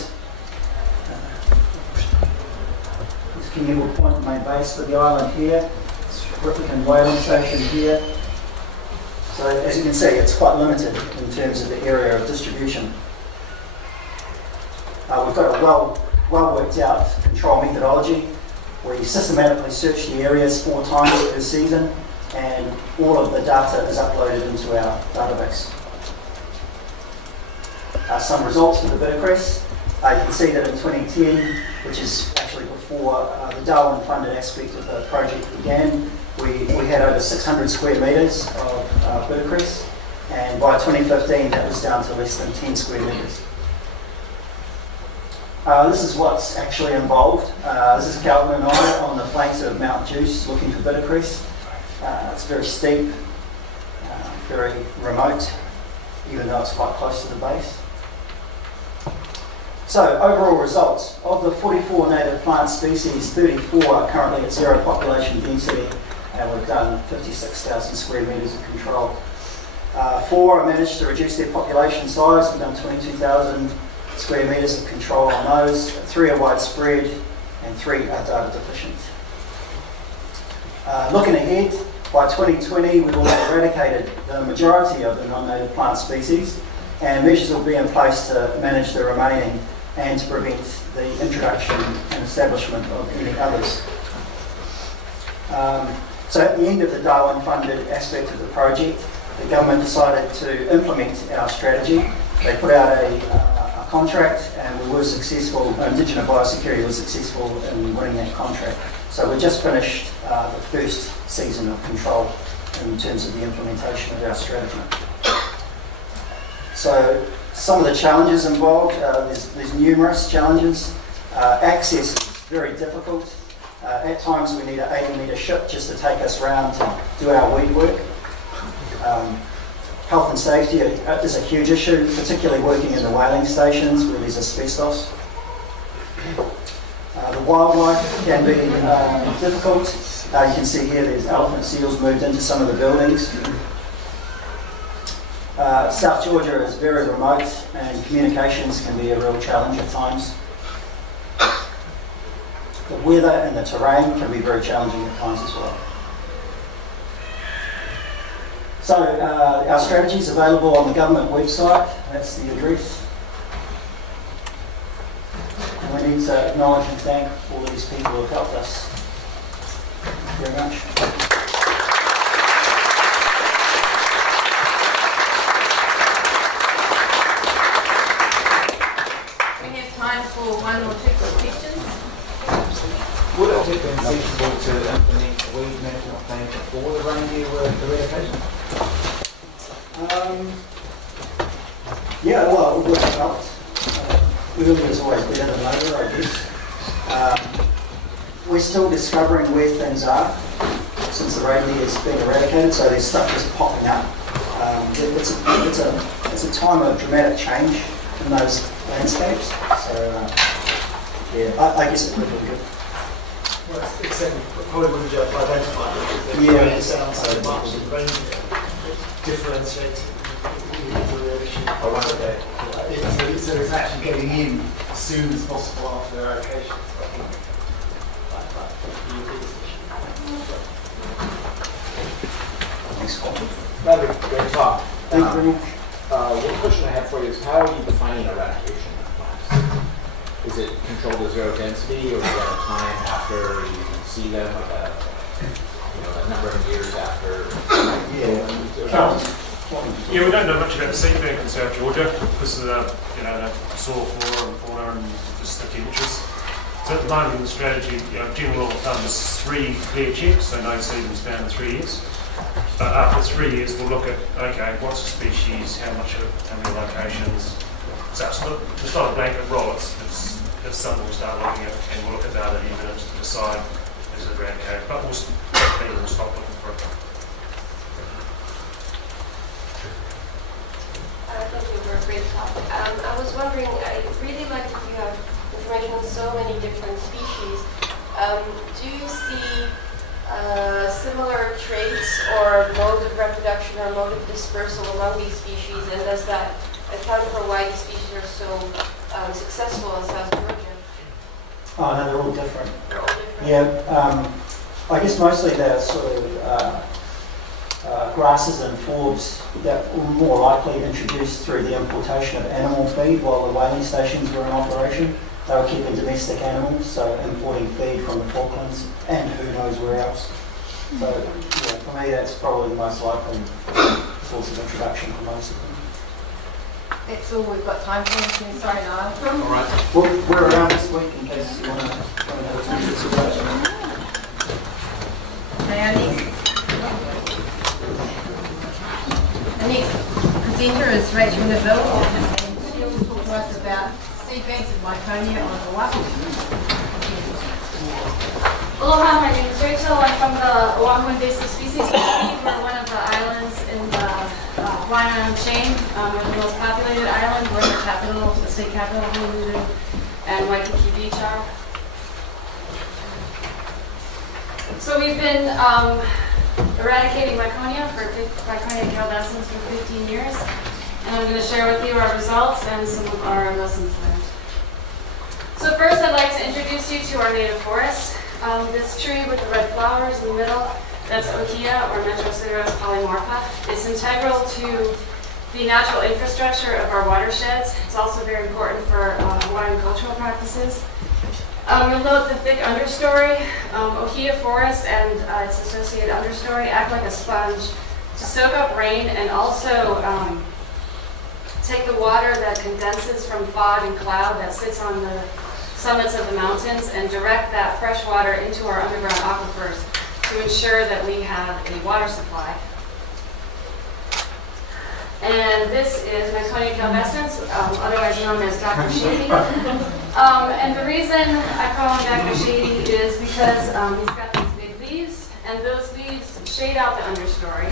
This is King Edward Point, the main base for the island here. It's Ripplican whaling station here. So as you can see, it's quite limited in terms of the area of distribution. We've got a well worked out control methodology. We systematically search the areas 4 times per season. and all of the data is uploaded into our database. Some results for the biddercress. You can see that in 2010, which is actually before the Darwin-funded aspect of the project began, we had over 600 square metres of biddercress, and by 2015 that was down to less than 10 square metres. This is what's actually involved. This is Calvin and I on the flanks of Mount Juice looking for biddercress. It's very steep, very remote, even though it's quite close to the base. So, overall results. Of the 44 native plant species, 34 are currently at zero population density, and we've done 56,000 square metres of control. 4 have managed to reduce their population size. We've done 22,000 square metres of control on those. 3 are widespread, and 3 are data deficient. Looking ahead, by 2020 we will have eradicated the majority of the non-native plant species, and measures will be in place to manage the remaining and to prevent the introduction and establishment of any others. So at the end of the Darwin-funded aspect of the project, the government decided to implement our strategy. They put out a contract, and we were successful. Indigenous biosecurity was successful in winning that contract. So we just finished the first season of control in terms of the implementation of our strategy. So some of the challenges involved, there's numerous challenges. Access is very difficult. At times we need an 80-metre ship just to take us round to do our weed work. Health and safety is a huge issue, particularly working in the whaling stations where there's asbestos. The wildlife can be difficult. You can see here there's elephant seals moved into some of the buildings. South Georgia is very remote, and communications can be a real challenge at times. The weather and the terrain can be very challenging at times as well. So our strategy is available on the government website. That's the address. And we need to acknowledge and thank all these people who have helped us. Thank you very much. We have time for 1 or 2 questions. Would it have been feasible to implement a weed management plan before the reindeer eradication? Yeah, well, it would have helped. Early is always better than later, I guess. We're still discovering where things are since the reindeer has been eradicated, so there's stuff just popping up. It's a time of dramatic change in those landscapes, so yeah, I guess it would have been good. Well, except probably wouldn't you have identified it? Yeah. It sounds so much and differentiating the issue. I wonder that. So it's actually getting in as soon as possible after eradication. I think that's the biggest issue. Thanks, Paul. That'd be great talk. Thank you very much. One question I have for you is, how are you defining eradication of plants? Is it controlled to zero density, or is there a time after you can see them, like a number of years after? Yeah, we don't know much about the seed bank in South Georgia because of the soil flora and fauna and just the temperatures. So at the moment in the strategy, general rule of thumb is 3 clear checks, so no seedlings found in 3 years. But after 3 years, we'll look at, okay, what's the species, how many locations. So it's not a blanket roll, it's something we start looking at, and we'll look at data and evidence to decide is it eradicated. But we'll stop looking for it. Thank you for a great talk. I was wondering, I really like that you have information on so many different species. Do you see similar traits or mode of reproduction or mode of dispersal among these species, and does that account for why these species are so successful in South Georgia? Oh no, they're all different. They're all different? Yeah, I guess mostly they're sort of grasses and forbs that were more likely introduced through the importation of animal feed while the whaling stations were in operation. They were keeping domestic animals, so importing feed from the Falklands and who knows where else. So yeah, for me that's probably the most likely source of introduction for most of them. That's all we've got time for. Sorry, Niall. All right. We're around this week in case you want to have a talk to us. The next presenter is Rachel Neville, and she will talk to us about seed banks of Miconia on OĽAHU. Aloha, my name is Rachel. I'm from the OĽAHU invasive species community. We're one of the islands in the Hawaiian Island chain. We're the most populated island. We're the capital, the state capital, Honolulu, and Waikiki Beach are. So we've been eradicating Miconia calvescens for 15 years. And I'm going to share with you our results and some of our lessons learned. So first I'd like to introduce you to our native forest. This tree with the red flowers in the middle, that's OĽAHU, or Metrosideros polymorpha. It's integral to the natural infrastructure of our watersheds. It's also very important for Hawaiian cultural practices. You'll note the thick understory. OĽAHU forest and its associated understory act like a sponge to soak up rain and also take the water that condenses from fog and cloud that sits on the summits of the mountains and direct that fresh water into our underground aquifers to ensure that we have a water supply. And this is Miconia calvescens, otherwise known as Dr. Shady. And the reason I call him Dr. Shady is because he's got these big leaves, and those leaves shade out the understory.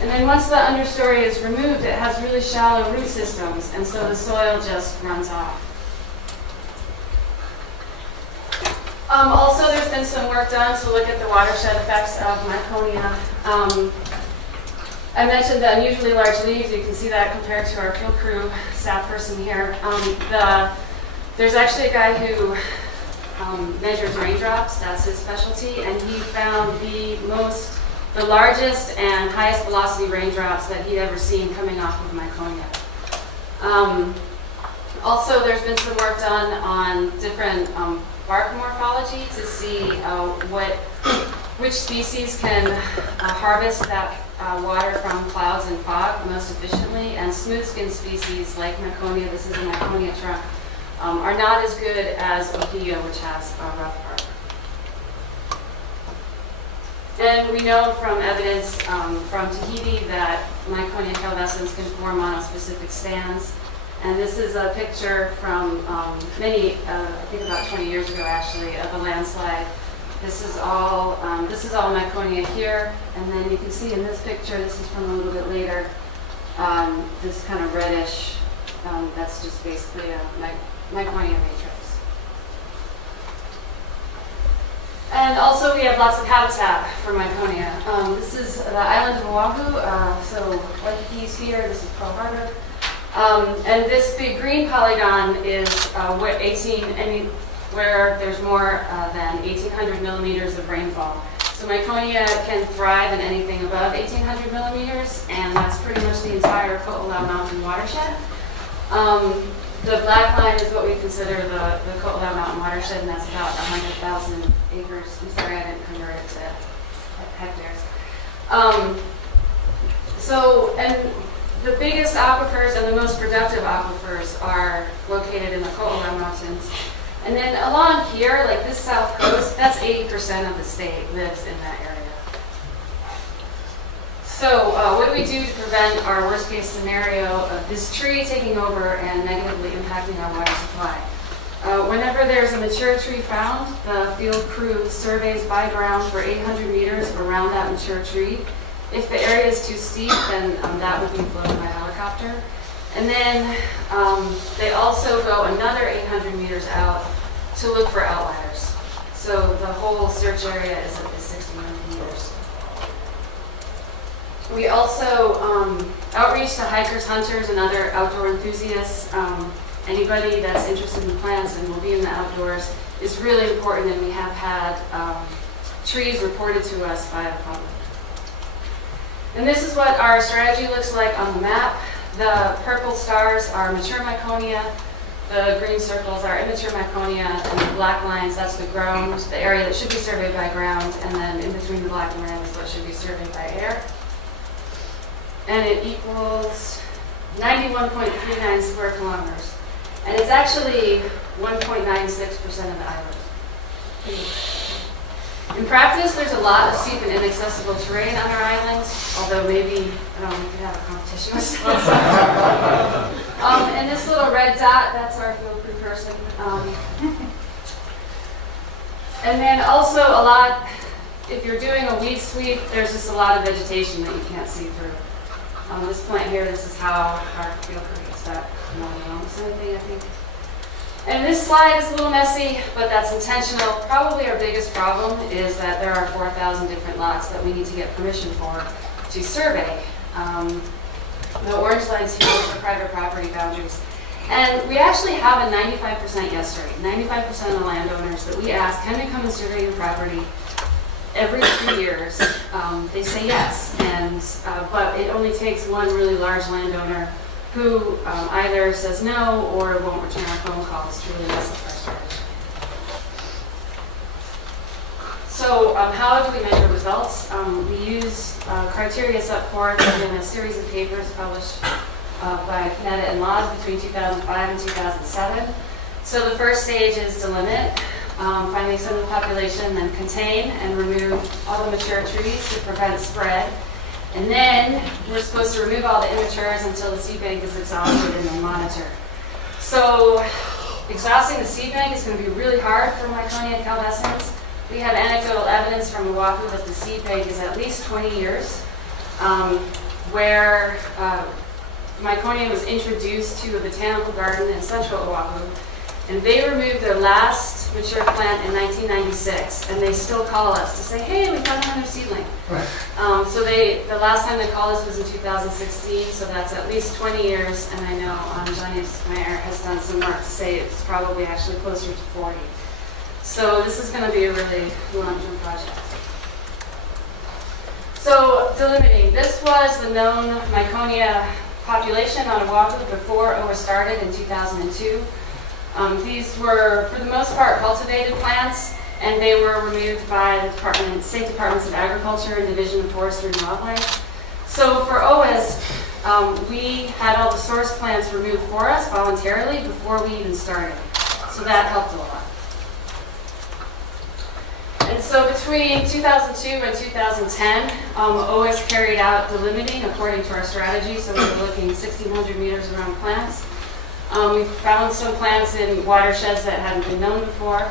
And then once the understory is removed, it has really shallow root systems, and so the soil just runs off. Also, there's been some work done to look at the watershed effects of Miconia. I mentioned the unusually large leaves. You can see that compared to our field crew staff person here. There's actually a guy who measures raindrops. That's his specialty, and he found the largest and highest velocity raindrops that he'd ever seen coming off of Miconia. Also, there's been some work done on different bark morphology to see which species can harvest that water from clouds and fog most efficiently, and smooth-skinned species like Miconia, this is a Miconia trunk, are not as good as OĽAHU, which has a rough bark. And we know from evidence from Tahiti that Miconia calvescens can form monospecific stands. And this is a picture from I think about 20 years ago actually, of a landslide. This is all Miconia here, and then you can see in this picture, this is from a little bit later, this kind of reddish, that's just basically a Miconia matrix. And also we have lots of habitat for Miconia. This is the island of OĽAHU, so Waikiki is here, this is Pearl Harbor. And this big green polygon is where there's more than 1,800 millimeters of rainfall. So Miconia can thrive in anything above 1,800 millimeters, and that's pretty much the entire Ko'olau Mountain watershed. The black line is what we consider the Ko'olau Mountain watershed, and that's about 100,000 acres. I'm sorry I didn't convert it to hectares. And the biggest aquifers and the most productive aquifers are located in the Ko'olau Mountains. And then along here, like this south coast, that's 80% of the state lives in that area. So what do we do to prevent our worst case scenario of this tree taking over and negatively impacting our water supply? Whenever there's a mature tree found, the field crew surveys by ground for 800 meters around that mature tree. If the area is too steep, then that would be flown by helicopter. And then they also go another 800 meters out to look for outliers. So the whole search area is 600 meters. We also outreach to hikers, hunters, and other outdoor enthusiasts. Anybody that's interested in plants and will be in the outdoors is really important, and we have had trees reported to us by the public. And this is what our strategy looks like on the map. The purple stars are mature Miconia. The green circles are immature Miconia, and the black lines, that's the ground, the area that should be surveyed by ground, and then in between the black and red is what should be surveyed by air. And it equals 91.39 square kilometers. And it's actually 1.96% of the island. In practice, there's a lot of steep and inaccessible terrain on our islands, although maybe, I don't know, we could have a competition with some. And this little red dot, that's our field crew person. And then also a lot, if you're doing a weed sweep, there's just a lot of vegetation that you can't see through. This plant here, this is how our field crew gets that. Same thing, I think. And this slide is a little messy, but that's intentional. Probably our biggest problem is that there are 4,000 different lots that we need to get permission for to survey. The orange lines here are private property boundaries. And we actually have a 95% yes rate. 95% of the landowners that we ask, can they come and survey your property? Every 3 years, they say yes. And but it only takes one really large landowner who either says no or won't return our phone calls to really mess up our strategy. So how do we measure results? We use criteria set forth in a series of papers published by Canada and Laws between 2005 and 2007. So the first stage is delimit, find the extent of the population, then contain and remove all the mature trees to prevent spread. And then we're supposed to remove all the immatures until the seed bank is exhausted and then monitor. So exhausting the seed bank is going to be really hard for Miconia calvescens. We have anecdotal evidence from OĽAHU that the seed bank is at least 20 years, where Miconia was introduced to a botanical garden in central OĽAHU, and they removed their last mature plant in 1996, and they still call us to say, hey, we found another seedling. Right. So the last time they called us was in 2016, so that's at least 20 years, and I know Johnny Myer has done some work to say it's probably actually closer to 40. So this is going to be a really long-term project. So delimiting. This was the known Miconia population on OĽAHU before OĽAHU started in 2002. These were, for the most part, cultivated plants, and they were removed by the State Departments of Agriculture and Division of Forestry and Wildlife. So for OĽAHU, we had all the source plants removed for us voluntarily before we even started. So that helped a lot. And so between 2002 and 2010, OĽAHU carried out delimiting according to our strategy. So we were looking 1,600 meters around plants. We found some plants in watersheds that hadn't been known before.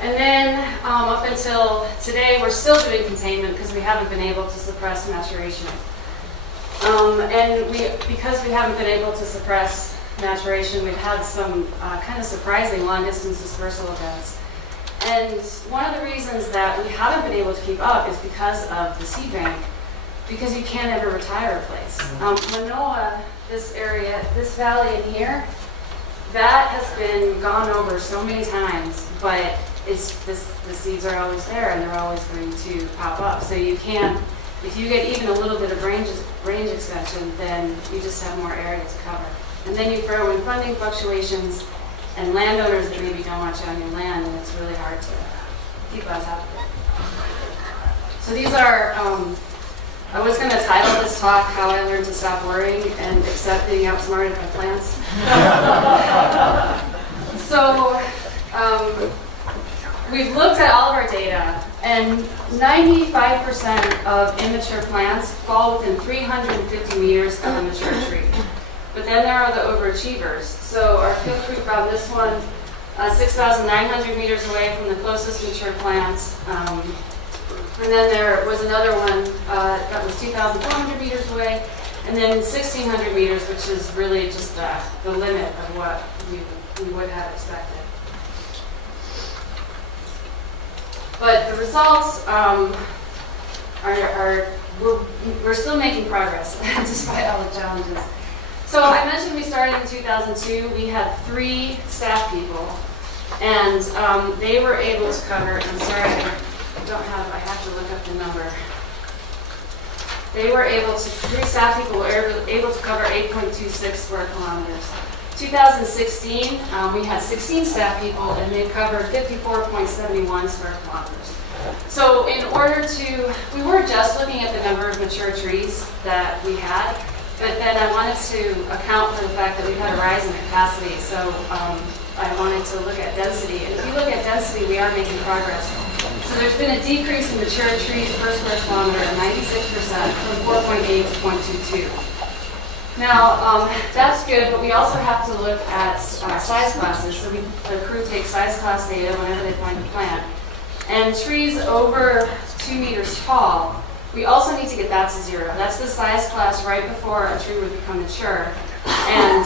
And then up until today, we're still doing containment because we haven't been able to suppress maturation. Because we haven't been able to suppress maturation, we've had some kind of surprising long-distance dispersal events. And one of the reasons that we haven't been able to keep up is because of the seed bank, because you can't ever retire a place. Manoa, this area, this valley in here, that has been gone over so many times, but the seeds are always there and they're always going to pop up. So you can't, if you get even a little bit of range extension, then you just have more area to cover. And then you throw in funding fluctuations and landowners that maybe don't want you on your land, and it's really hard to keep on top of it. So these are, I was going to title this talk, How I Learned to Stop Worrying and Accept Being Outsmarted by Plants. So we've looked at all of our data, and 95% of immature plants fall within 350 meters of a mature tree. But then there are the overachievers. So our field crew found this one 6,900 meters away from the closest mature plants. And then there was another one that was 2,400 meters away, and then 1,600 meters, which is really just the limit of what we would have expected. But the results we're still making progress despite all the challenges. So I mentioned we started in 2002. We had 3 staff people, and they were able to cover, I'm sorry, I have to look up the number. they were able to, 3 staff people were able to cover 8.26 square kilometers. 2016, we had 16 staff people and they covered 54.71 square kilometers. So in order to, we weren't just looking at the number of mature trees that we had, but then I wanted to account for the fact that we had a rise in capacity. So I wanted to look at density. And if you look at density, we are making progress. So there's been a decrease in mature trees per square kilometer of 96% from 4.8 to 0.22. Now, that's good, but we also have to look at size classes. So the crew takes size class data whenever they find a plant. And trees over 2 meters tall, we also need to get that to 0. That's the size class right before a tree would become mature. And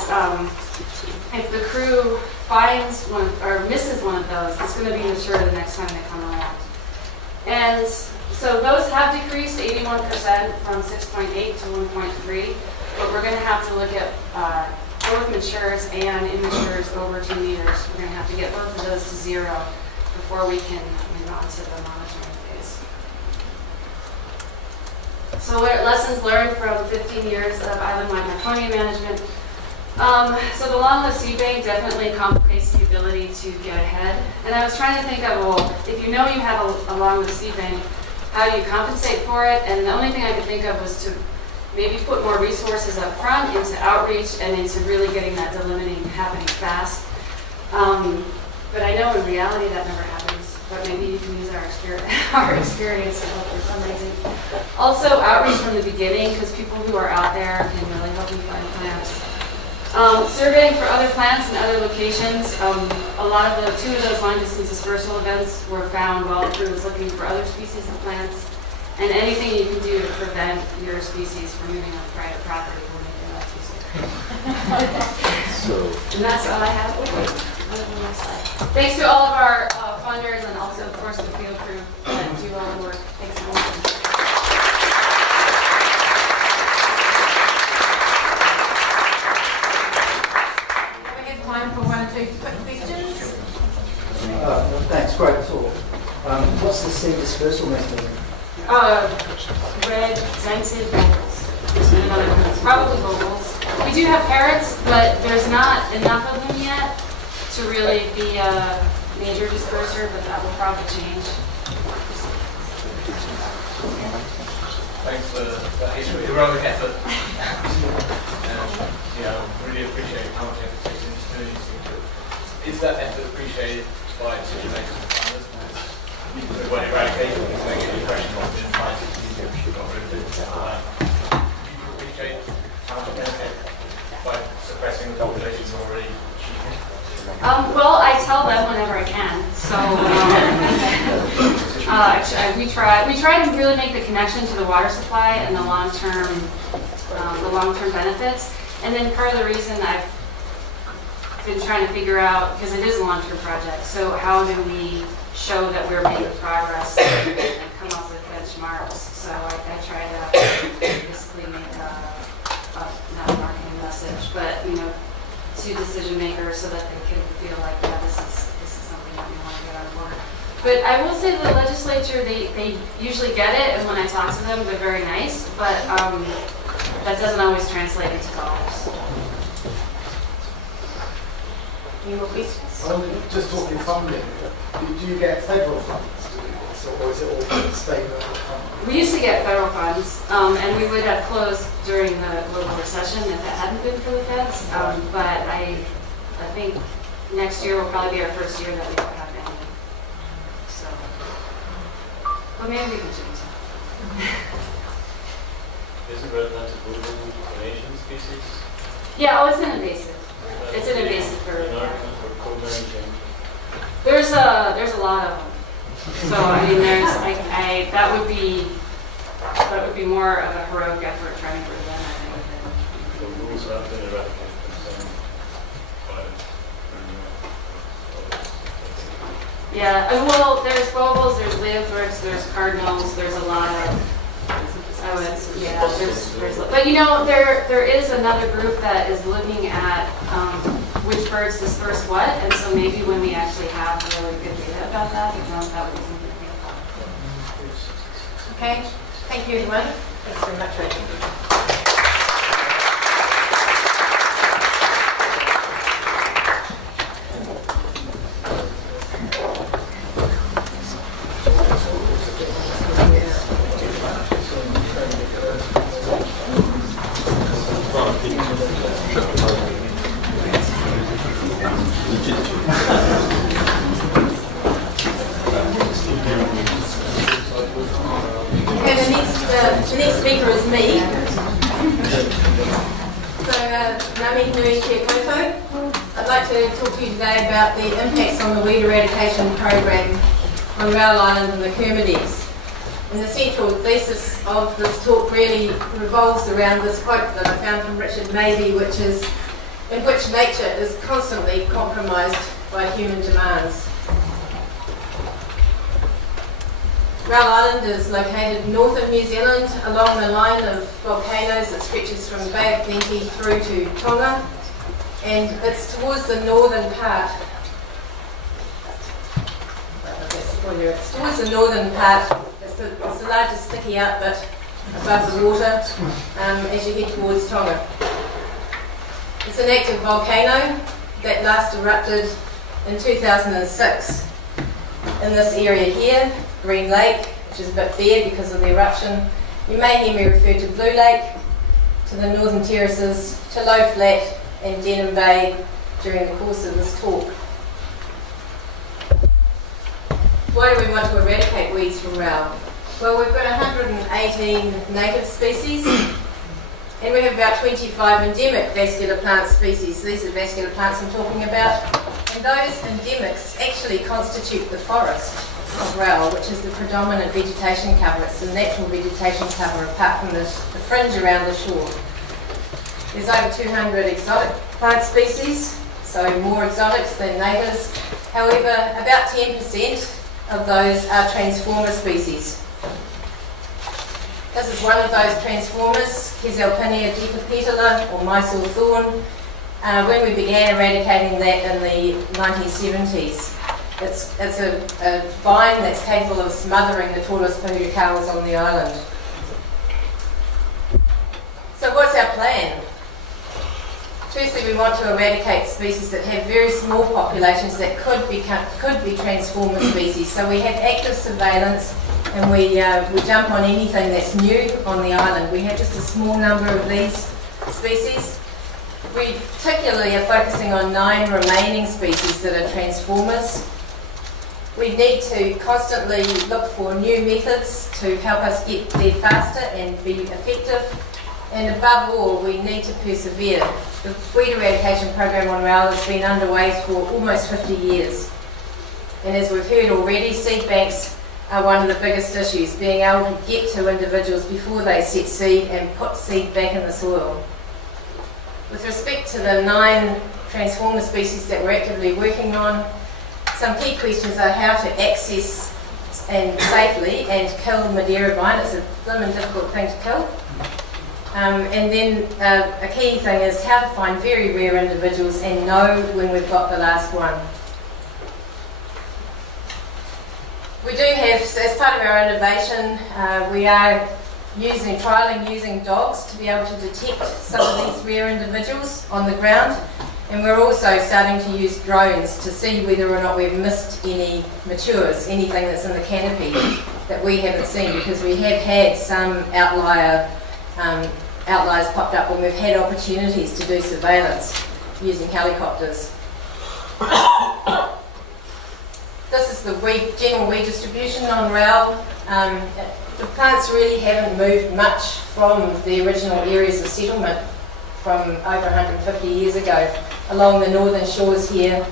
if the crew finds one or misses one of those, it's going to be mature the next time they come around. And so those have decreased 81% from 6.8 to 1.3. But we're going to have to look at both matures and immatures over 2 meters. We're going to have to get both of those to 0 before we can move on to the monitoring phase. So lessons learned from 15 years of island-wide Miconia management. So the long-lived seed bank definitely complicates the ability to get ahead. And I was trying to think of, well, if you know you have a long-lived seed bank, how do you compensate for it? And the only thing I could think of was to maybe put more resources up front into outreach and into really getting that delimiting happening fast. But I know in reality that never happens, but maybe you can use our experience to help for fundraising. Also outreach from the beginning, because people who are out there can really help you find plants. Surveying for other plants and other locations. A lot of two of those long distance dispersal events were found while the crew was looking for other species of plants. And anything you can do to prevent your species from moving on private property will make it less useful. And that's all I have. Thanks to all of our funders and also, of course, the field crew that do all the work. Thanks so much. We have time for 1 or 2 quick questions. Thanks, great talk. What's the seed dispersal mechanism? Red scented bubbles. Probably bubbles. We do have parrots, but there's not enough of them yet to really be a major disperser, but that will probably change. Thanks for that heroic effort. Really appreciate how much effort takes into doing these things. Is that effort appreciated by decision makers and funders? When eradication is going to get the impression of being fighting, you've got rid of it. Do you appreciate how much benefit by suppressing the populations already achieving? Well, I tell them whenever I can. So we try to really make the connection to the water supply and the long-term benefits. And then part of the reason I've been trying to figure out, because it is a long-term project, so how do we show that we're making progress and come up with benchmarks? So I try to basically make not a marketing message, but to decision makers so that they can feel like, yeah, this is something that we want to get on board. But I will say the legislature, they usually get it, and when I talk to them, they're very nice, but that doesn't always translate into dollars. Any more questions? Just talking funding, do you get federal funds to do this, or is it all state level funding? We used to get federal funds, and we would have closed during the global recession if it hadn't been for the feds. But I think next year will probably be our first year that we don't have any. So, but maybe we can change that. Is it relevant to moving donation species? Yeah, it's an invasive. It's an invasive bird. There's a lot of them. So I mean, that would be more of a heroic effort trying to prevent. I think. The rules have been eradicated. Yeah. Well, there's bulbils, there's leothrips, there's cardinals. There's a lot of. But there is another group that is looking at which birds disperse what, and so maybe when we actually have really good data about that, that would be something to think about. Okay, thank you everyone. Thanks very much, Rachel. The next speaker is me. I'd like to talk to you today about the impacts on the weed eradication program on RAOUL Island and the KERMADECS. And the central thesis of this talk really revolves around this quote that I found from Richard Mabey, which is, in which nature is constantly compromised by human demands. RAOUL Island is located north of New Zealand along the line of volcanoes that stretches from the Bay of Plenty through to Tonga, and it's towards the northern part. It's towards the northern part. It's the largest sticky outlet above the water as you head towards Tonga. It's an active volcano that last erupted in 2006 in this area here. Green Lake, which is a bit bare because of the eruption. You may hear me refer to Blue Lake, to the Northern Terraces, to Low Flat and Denham Bay during the course of this talk. Why do we want to eradicate weeds from RAOUL? Well, we've got 118 native species and we have about 25 endemic vascular plant species. These are vascular plants I'm talking about, and those endemics actually constitute the forest of RAOUL, which is the predominant vegetation cover. It's the natural vegetation cover apart from the fringe around the shore. There's over 200 exotic plant species, so more exotics than natives. However, about 10% of those are transformer species. This is one of those transformers, Keselpinia depepetala, or Mysore thorn, when we began eradicating that in the 1970s. It's a vine that's capable of smothering the tallest purukawas on the island. So what's our plan? Firstly, we want to eradicate species that have very small populations that could be transformer species. So we have active surveillance and we jump on anything that's new on the island. We have just a small number of these species. We particularly are focusing on 9 remaining species that are transformers. We need to constantly look for new methods to help us get there faster and be effective. And above all, we need to persevere. The weed eradication program on RAOUL has been underway for almost 50 years. And as we've heard already, seed banks are one of the biggest issues, being able to get to individuals before they set seed and put seed back in the soil. With respect to the 9 transformer species that we're actively working on, some key questions are how to access and safely and kill Madeira vine. It's a blooming difficult thing to kill. And then a key thing is how to find very rare individuals and know when we've got the last one. We do have, as part of our innovation, we are trialling using dogs to be able to detect some of these rare individuals on the ground. And we're also starting to use drones to see whether or not we've missed any matures, anything that's in the canopy that we haven't seen, because we have had some outliers popped up when we've had opportunities to do surveillance using helicopters. This is the general weed distribution on RAOUL. The plants really haven't moved much from the original areas of settlement from over 150 years ago, along the northern shores here,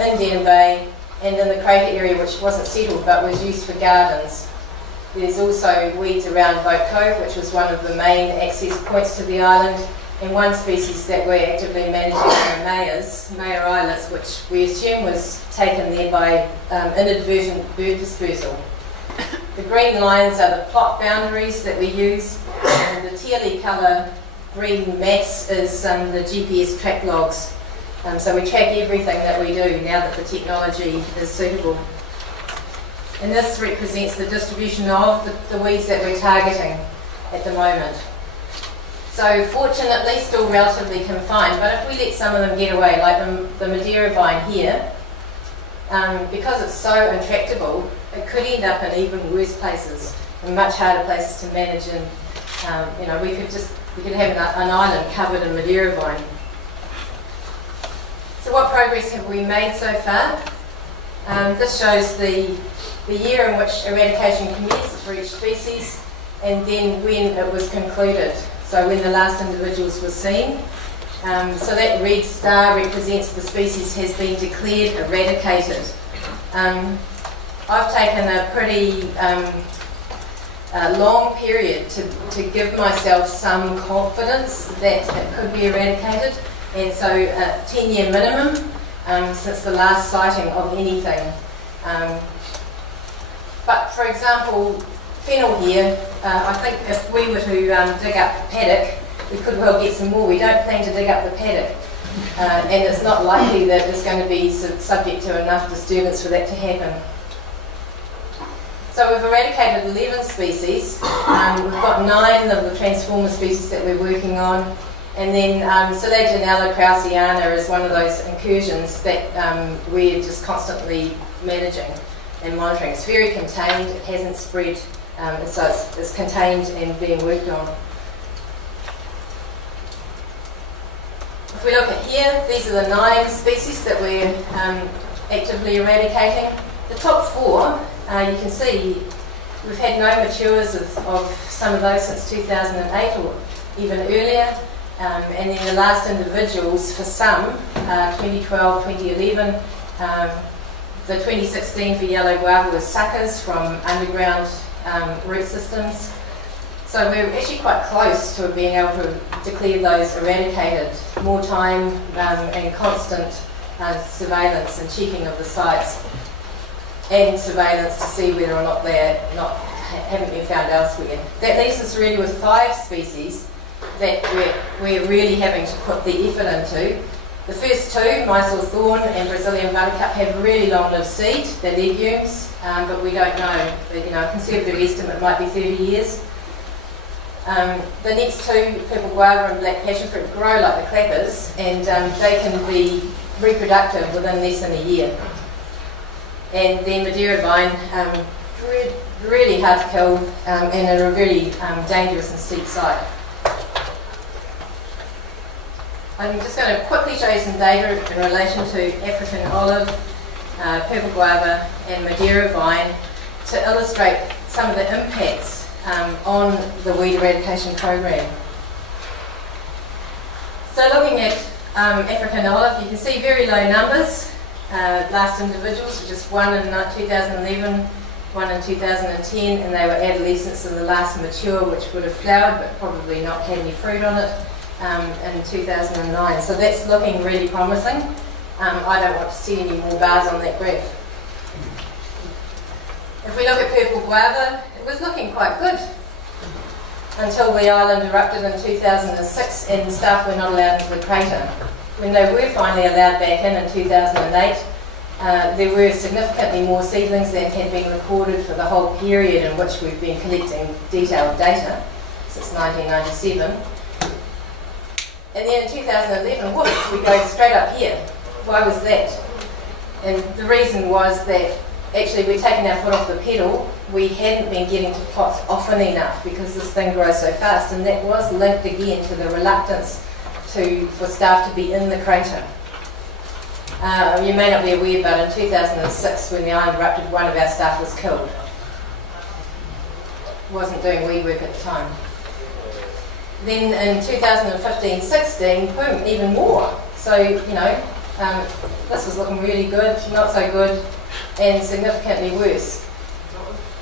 in Denham Bay, and in the crater area, which wasn't settled but was used for gardens. There's also weeds around Boat Cove, which was one of the main access points to the island, and one species that we're actively managing are Myer islets, which we assume was taken there by inadvertent bird dispersal. The green lines are the plot boundaries that we use, and the tealy colour green mass is the GPS track logs. So we track everything that we do now that the technology is suitable. And this represents the distribution of the weeds that we're targeting. at the moment. So fortunately, still relatively confined, but if we let some of them get away, like the Madeira vine here, because it's so intractable, it could end up in even worse places, and much harder places to manage, and you know, we could have an island covered in Madeira vine. So what progress have we made so far? This shows the year in which eradication commenced for each species, and then when it was concluded, so when the last individuals were seen. So that red star represents the species has been declared eradicated. I've taken a pretty long period to give myself some confidence that it could be eradicated, and so a 10-year minimum since the last sighting of anything. But for example, fennel here, I think if we were to dig up the paddock, we could well get some more. We don't plan to dig up the paddock, and it's not likely that it's going to be subject to enough disturbance for that to happen. So we've eradicated 11 species. We've got 9 of the transformer species that we're working on, and then Selaginella kraussiana is one of those incursions that we're just constantly managing and monitoring. It's very contained, it hasn't spread, so it's contained and being worked on. If we look at here, these are the 9 species that we're actively eradicating. The top 4, you can see we've had no matures of some of those since 2008 or even earlier, and then the last individuals for some, 2012, 2011, the 2016 for yellow guava was suckers from underground root systems. So we're actually quite close to being able to declare those eradicated. More time and constant surveillance and checking of the sites, and surveillance to see whether or not they haven't been found elsewhere. That leaves us really with 5 species that we're really having to put the effort into. The first 2, Mysore thorn and Brazilian buttercup, have really long-lived seed. They're legumes, but we don't know. But, you know, a conservative estimate might be 30 years. The next 2, purple guava and black passion fruit, grow like the clappers, and they can be reproductive within less than a year. And then Madeira vine, really hard to kill, and at a really dangerous and steep site. I'm just going to quickly show you some data in relation to African olive, purple guava and Madeira vine to illustrate some of the impacts on the weed eradication program. So looking at African olive, you can see very low numbers. Last individuals were just 1 in 2011, 1 in 2010, and they were adolescents of the last mature, which would have flowered but probably not had any fruit on it in 2009. So that's looking really promising. I don't want to see any more bars on that graph. If we look at purple guava, it was looking quite good until the island erupted in 2006 and staff were not allowed into the crater. When they were finally allowed back in 2008, there were significantly more seedlings that had been recorded for the whole period in which we've been collecting detailed data since 1997. And then in 2011, whoops, we go straight up here. Why was that? And the reason was that actually we'd taken our foot off the pedal. We hadn't been getting to plots often enough because this thing grows so fast, and that was linked again to the reluctance for staff to be in the crater. You may not be aware, but in 2006, when the island erupted, one of our staff was killed. Wasn't doing weed work at the time. Then in 2015-16, boom, even more. So, you know, this was looking really good, not so good, and significantly worse.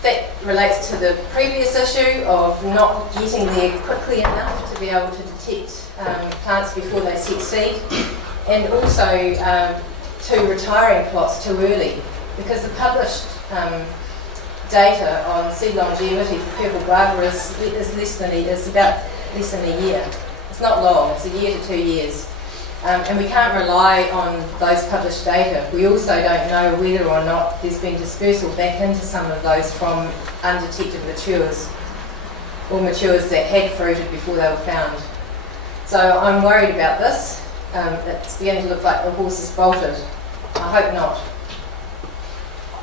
That relates to the previous issue of not getting there quickly enough to be able to detect plants before they set seed, and also to retiring plots too early, because the published data on seed longevity for purple guava is about less than a year. It's not long, it's a year to 2 years. And we can't rely on those published data. We also don't know whether or not there's been dispersal back into some of those from undetected matures. or matures that had fruited before they were found. So I'm worried about this. It's beginning to look like the horse is bolted. I hope not.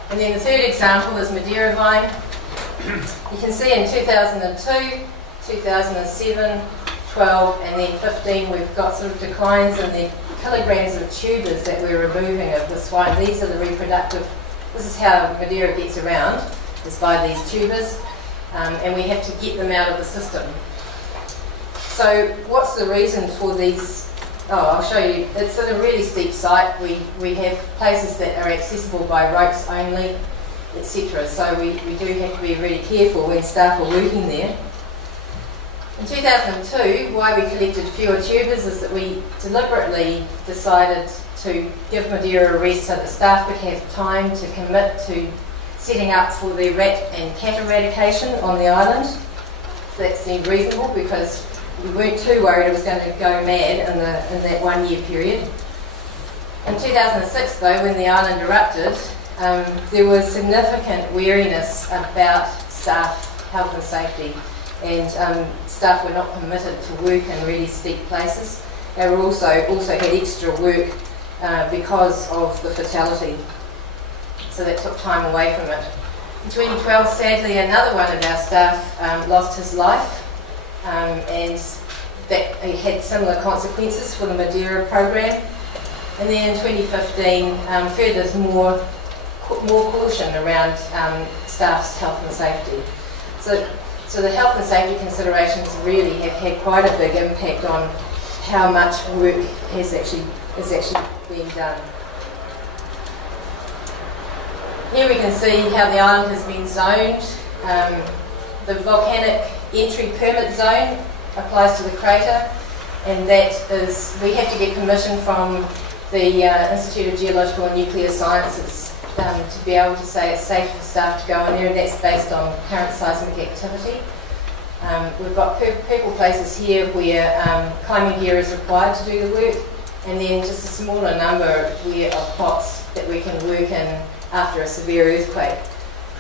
And then the third example is Madeira vine. You can see in 2002, 2007, 12 and then 15 we've got sort of declines in the kilograms of tubers that we're removing of this vine. These are the reproductive, this is how Madeira gets around, is by these tubers, and we have to get them out of the system. So what's the reason for these? Oh, I'll show you. It's in a really steep site. We have places that are accessible by ropes only, etc. So we do have to be really careful when staff are working there. In 2002, why we collected fewer tubers is that we deliberately decided to give Madeira a rest so that staff could have time to commit to setting up for the rat and cat eradication on the island. That seemed reasonable because we weren't too worried it was going to go mad in that 1 year period. In 2006 though, when the island erupted, there was significant wariness about staff health and safety, and staff were not permitted to work in really steep places. They were also had extra work because of the fatality, so that took time away from it. In 2012, sadly, another one of our staff lost his life, and that had similar consequences for the Madeira program. And then in 2015, further more caution around staff's health and safety. So the health and safety considerations really have had quite a big impact on how much work is actually being done. Here we can see how the island has been zoned. The volcanic entry permit zone applies to the crater, and that is, we have to get permission from the Institute of Geological and Nuclear Sciences to be able to say it's safe for staff to go in there, and that's based on current seismic activity. We've got purple places here where climbing gear is required to do the work, and then just a smaller number of pots that we can work in after a severe earthquake.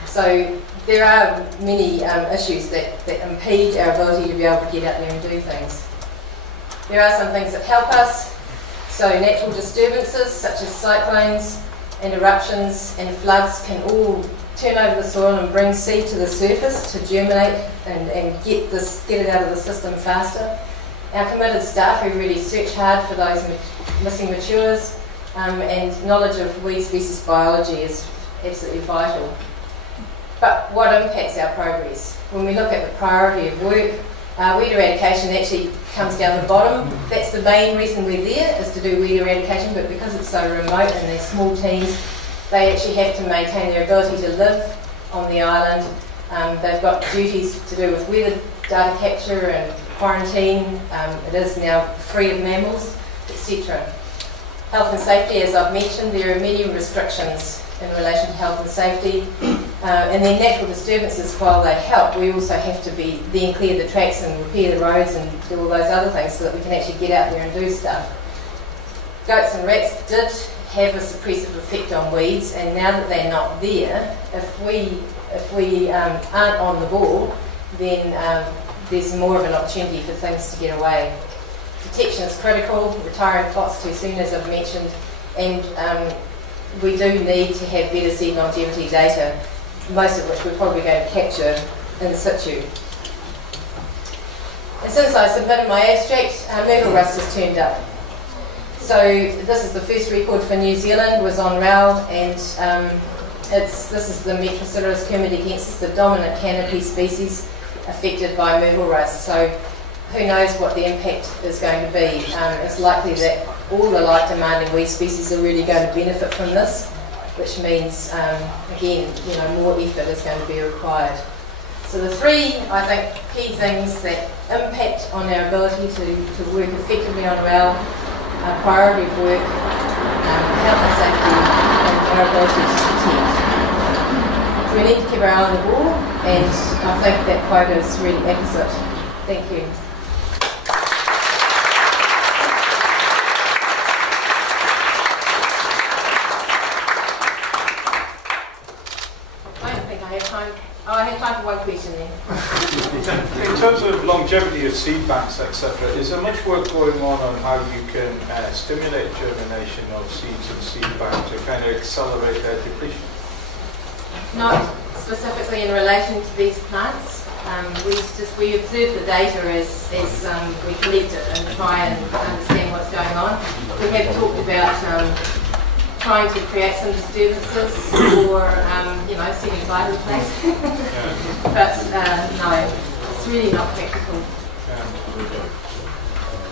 So there are many issues that impede our ability to be able to get out there and do things. There are some things that help us. So natural disturbances such as cyclones and eruptions and floods can all turn over the soil and bring seed to the surface to germinate and get it out of the system faster. Our committed staff who really search hard for those missing matures, and knowledge of weed species biology is absolutely vital. But what impacts our progress? When we look at the priority of work, weed eradication actually comes down the bottom. That's the main reason we're there, is to do weed eradication, but because it's so remote and they're small teams, they actually have to maintain their ability to live on the island. They've got duties to do with weather data capture and quarantine. It is now free of mammals, etc. Health and safety, as I've mentioned, there are many restrictions in relation to health and safety. And then natural disturbances, while they help, we also have to then clear the tracks and repair the roads and do all those other things so that we can actually get out there and do stuff. Goats and rats did have a suppressive effect on weeds, and now that they're not there, if we aren't on the ball, then there's more of an opportunity for things to get away. Detection is critical, retiring plots too soon, as I've mentioned, and we do need to have better seed longevity data, most of which we're probably going to capture in situ. And since I submitted my abstract, myrtle rust has turned up. So this is the first record for New Zealand, was on RAOUL, and this is the Metrosideros KERMADECS, the dominant canopy species affected by myrtle rust. So who knows what the impact is going to be. It's likely that all the light demanding weed species are really going to benefit from this, which means, again, more effort is going to be required. So the three, I think, key things that impact on our ability to work effectively on RAOUL: priority of work, health and safety, and our ability to protect. So we need to keep our eye on the ball, and I think that quote is really apposite. Thank you. I have time for one question then. terms of longevity of seed banks, etc., is there much work going on how you can stimulate germination of seeds and seed banks to kind of accelerate their depletion? Not specifically in relation to these plants. We observe the data as we collect it and try and understand what's going on. We have talked about trying to create some disturbances or setting fire in place. But no, it's really not practical.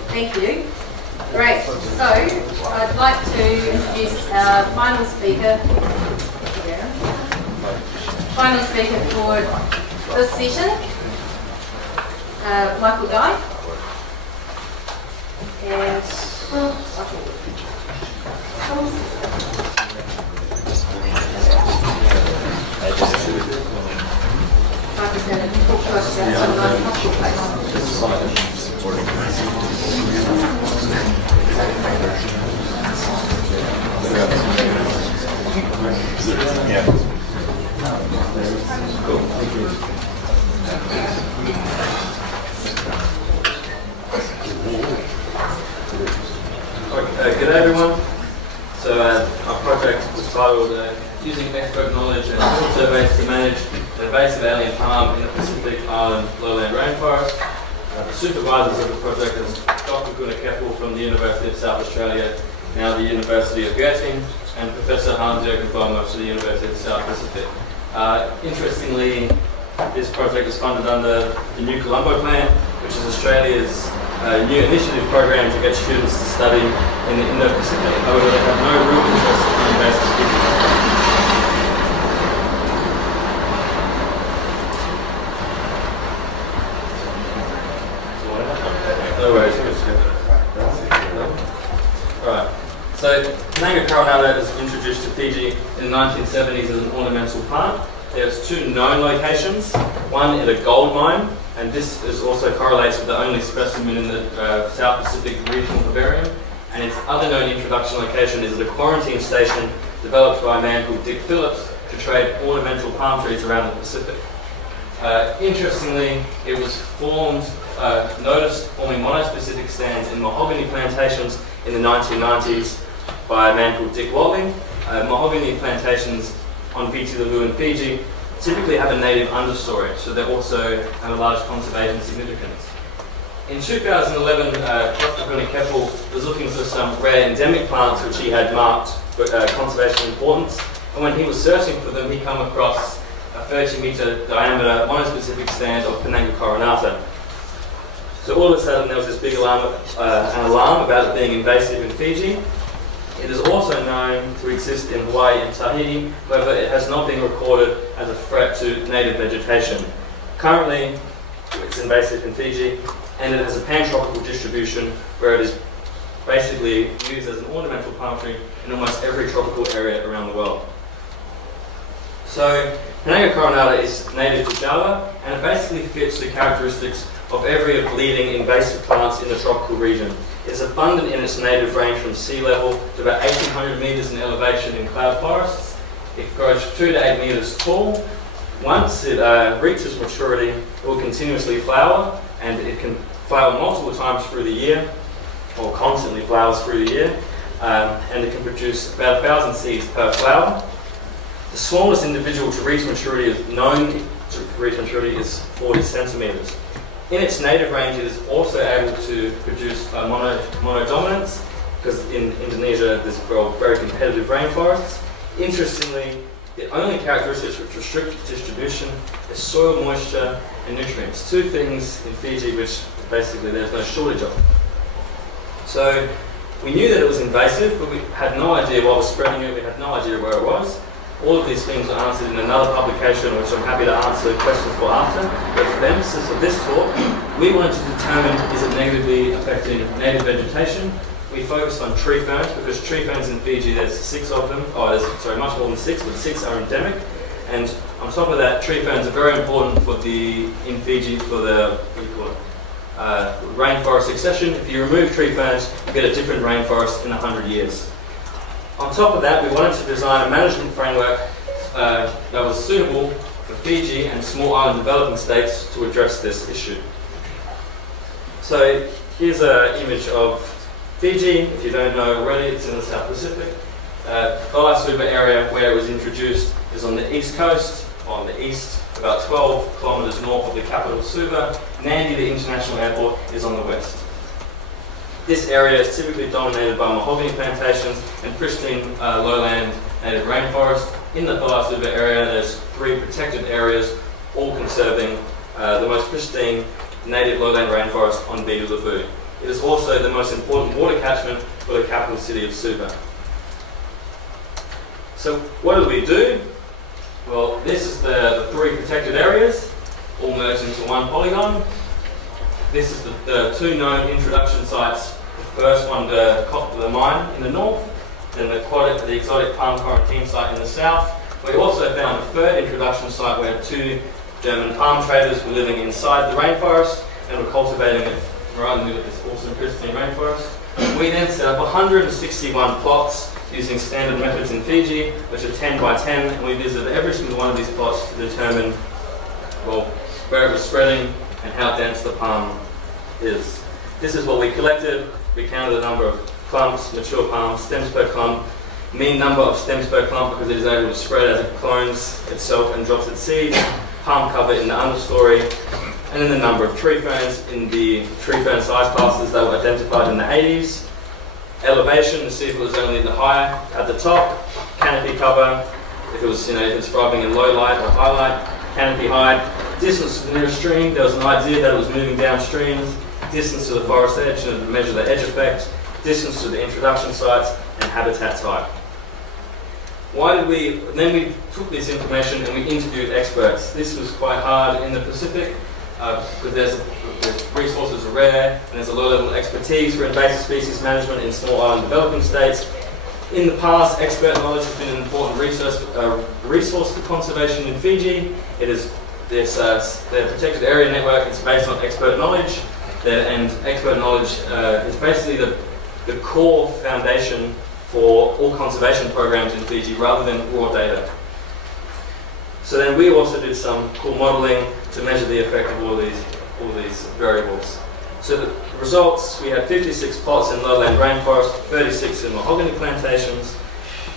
Thank you. Great. So I'd like to introduce our final speaker. Final speaker for this session, Michael Dyer. And Michael's going to talk to us about some Cool, thank you. Good day everyone. So our project was titled Using Expert Knowledge and Field Surveys to Manage an Invasive Alien Palm in the Pacific Island Lowland Rainforest. The supervisors of the project is Dr. Keppel from the University of South Australia, now the University of Göttingen, and Professor Hans-Jürgen Vollmer from the University of South Pacific. Interestingly, this project is funded under the new Colombo Plan, which is Australia's new initiative program to get students to study in the Indo-Pacific. However, they have no real interest in invasive species. No worries. Alright. So, Kananga coronata was introduced to Fiji in the 1970s as an ornamental plant. There's two known locations, one in a gold mine, and this is also correlates with the only specimen in the South Pacific regional herbarium, and its other known introduction location is at a quarantine station developed by a man called Dick Phillips to trade ornamental palm trees around the Pacific. Interestingly, it was noticed forming monospecific stands in mahogany plantations in the 1990s by a man called Dick Watling. Mahogany plantations on Viti-Levu in Fiji typically have a native understory, so they also have a large conservation significance. In 2011, Dr. Keppel was looking for some rare endemic plants which he had marked for conservation importance, and when he was searching for them, he came across a 30-metre diameter monospecific stand of Kananga coronata. So all of a sudden there was this big alarm about it being invasive in Fiji. It is also known to exist in Hawaii and Tahiti, however it has not been recorded as a threat to native vegetation. Currently, it's invasive in Fiji, and it has a pan-tropical distribution where it is basically used as an ornamental palm tree in almost every tropical area around the world. So, Kananga coronata is native to Java, and it basically fits the characteristics of every of the leading invasive plants in the tropical region. It is abundant in its native range from sea level to about 1,800 metres in elevation in cloud forests. It grows 2 to 8 metres tall. Once it reaches maturity, it will continuously flower, and it can flower multiple times through the year, or constantly flowers through the year, and it can produce about 1,000 seeds per flower. The smallest individual to reach maturity is 40 centimetres. In its native range, it is also able to produce monodominance, because in Indonesia there's very competitive rainforests. Interestingly, the only characteristics which restrict distribution is soil moisture and nutrients, two things in Fiji which basically there's no shortage of. So we knew that it was invasive, but we had no idea what was spreading it, we had no idea where it was. All of these things are answered in another publication, which I'm happy to answer questions for after. But for the emphasis of this talk, we wanted to determine, is it negatively affecting native vegetation? We focused on tree ferns, because tree ferns in Fiji, there's 6 of them. Oh, there's, sorry, much more than 6, but 6 are endemic. And on top of that, tree ferns are very important in Fiji for the, rainforest succession. If you remove tree ferns, you get a different rainforest in 100 years. On top of that, we wanted to design a management framework that was suitable for Fiji and small island developing states to address this issue. So here's an image of Fiji. If you don't know already, it's in the South Pacific. Dyer Suba area where it was introduced is on the east coast, on the east, about 12 kilometres north of the capital Suba. Nandi, the international airport, is on the west. This area is typically dominated by mahogany plantations and pristine lowland native rainforest. In the Dyer Suba area, there's 3 protected areas, all conserving the most pristine native lowland rainforest on BIODIVERSITY. It is also the most important water catchment for the capital city of Suba. So what do we do? Well, this is the 3 protected areas, all merged into one polygon. This is the 2 known introduction sites. The first one, the mine in the north, then the exotic palm quarantine site in the south. We also found a 3rd introduction site where 2 German palm traders were living inside the rainforest and were cultivating it right in the middle of this awesome pristine rainforest. We then set up 161 plots using standard methods in Fiji, which are 10 by 10, and we visited every single one of these plots to determine, well, where it was spreading and how dense the palm is. This is what we collected. We counted the number of clumps, mature palms, stems per clump, mean number of stems per clump because it is able to spread as it clones itself and drops its seeds, palm cover in the understory, and then the number of tree ferns in the tree fern size classes that were identified in the 80s. Elevation to see if it was only the high at the top, canopy cover, if it was, if it's thriving in low light or high light, canopy height, distance to the nearest stream, there was an idea that it was moving downstream, distance to the forest edge and measure the edge effect, distance to the introduction sites, and habitat type. Then we took this information and we interviewed experts. This was quite hard in the Pacific because the resources are rare and there's a low level of expertise for invasive species management in small island developing states. In the past, expert knowledge has been an important resource for conservation in Fiji. It is their protected area network is based on expert knowledge, and expert knowledge is basically the core foundation for all conservation programs in Fiji rather than raw data. So then we also did some cool modelling to measure the effect of all these variables. So the results, we had 56 plots in lowland rainforest, 36 in mahogany plantations.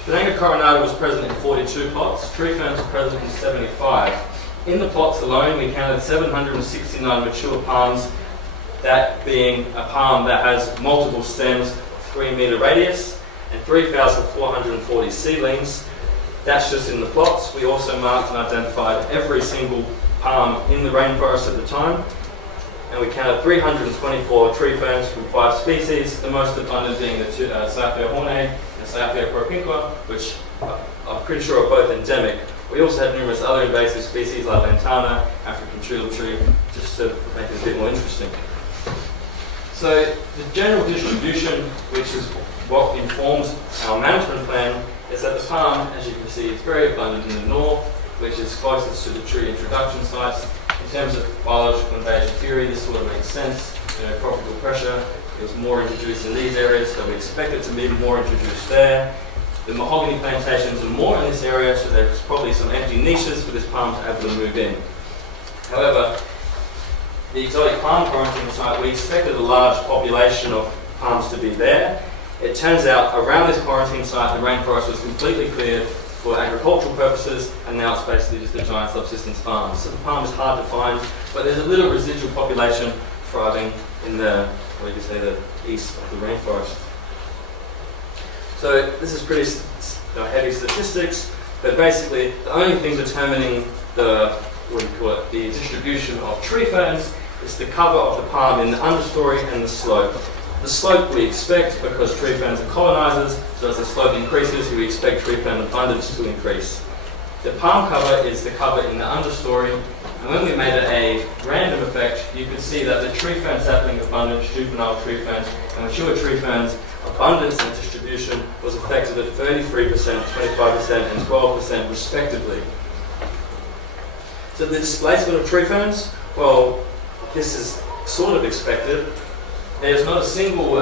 Benanga coronata was present in 42 plots, tree ferns were present in 75. In the plots alone, we counted 769 mature palms, that being a palm that has multiple stems, 3-metre radius, and 3,440 seedlings. That's just in the plots. We also marked and identified every single palm in the rainforest at the time. And we counted 324 tree ferns from 5 species, the most abundant being the OɁAHU and propinqua, which I'm pretty sure are both endemic. We also had numerous other invasive species like lantana, African tulip tree, just to make it a bit more interesting. So the general distribution, which is what informs our management plan, is that the palm, as you can see, is very abundant in the north, which is closest to the tree introduction sites. In terms of biological invasion theory, this sort of makes sense. Tropical pressure, it was more introduced in these areas, so we expect it to be more introduced there. The mahogany plantations are more in this area, so there's probably some empty niches for this palm to be able to move in. However, the exotic palm quarantine site, we expected a large population of palms to be there. It turns out around this quarantine site, the rainforest was completely cleared for agricultural purposes, and now it's basically just a giant subsistence farm. So the palm is hard to find, but there's a little residual population thriving in the east of the rainforest. So this is pretty heavy statistics, but basically the only thing determining the distribution of tree ferns is the cover of the palm in the understory and the slope. The slope we expect because tree ferns are colonizers, so as the slope increases, we expect tree fern abundance to increase. The palm cover is the cover in the understory, and when we made it a random effect, you can see that the tree fern sapling abundance, juvenile tree ferns, and mature tree ferns abundance and distribution was affected at 33%, 25%, and 12% respectively. So the displacement of tree ferns, well, this is sort of expected. There's not a single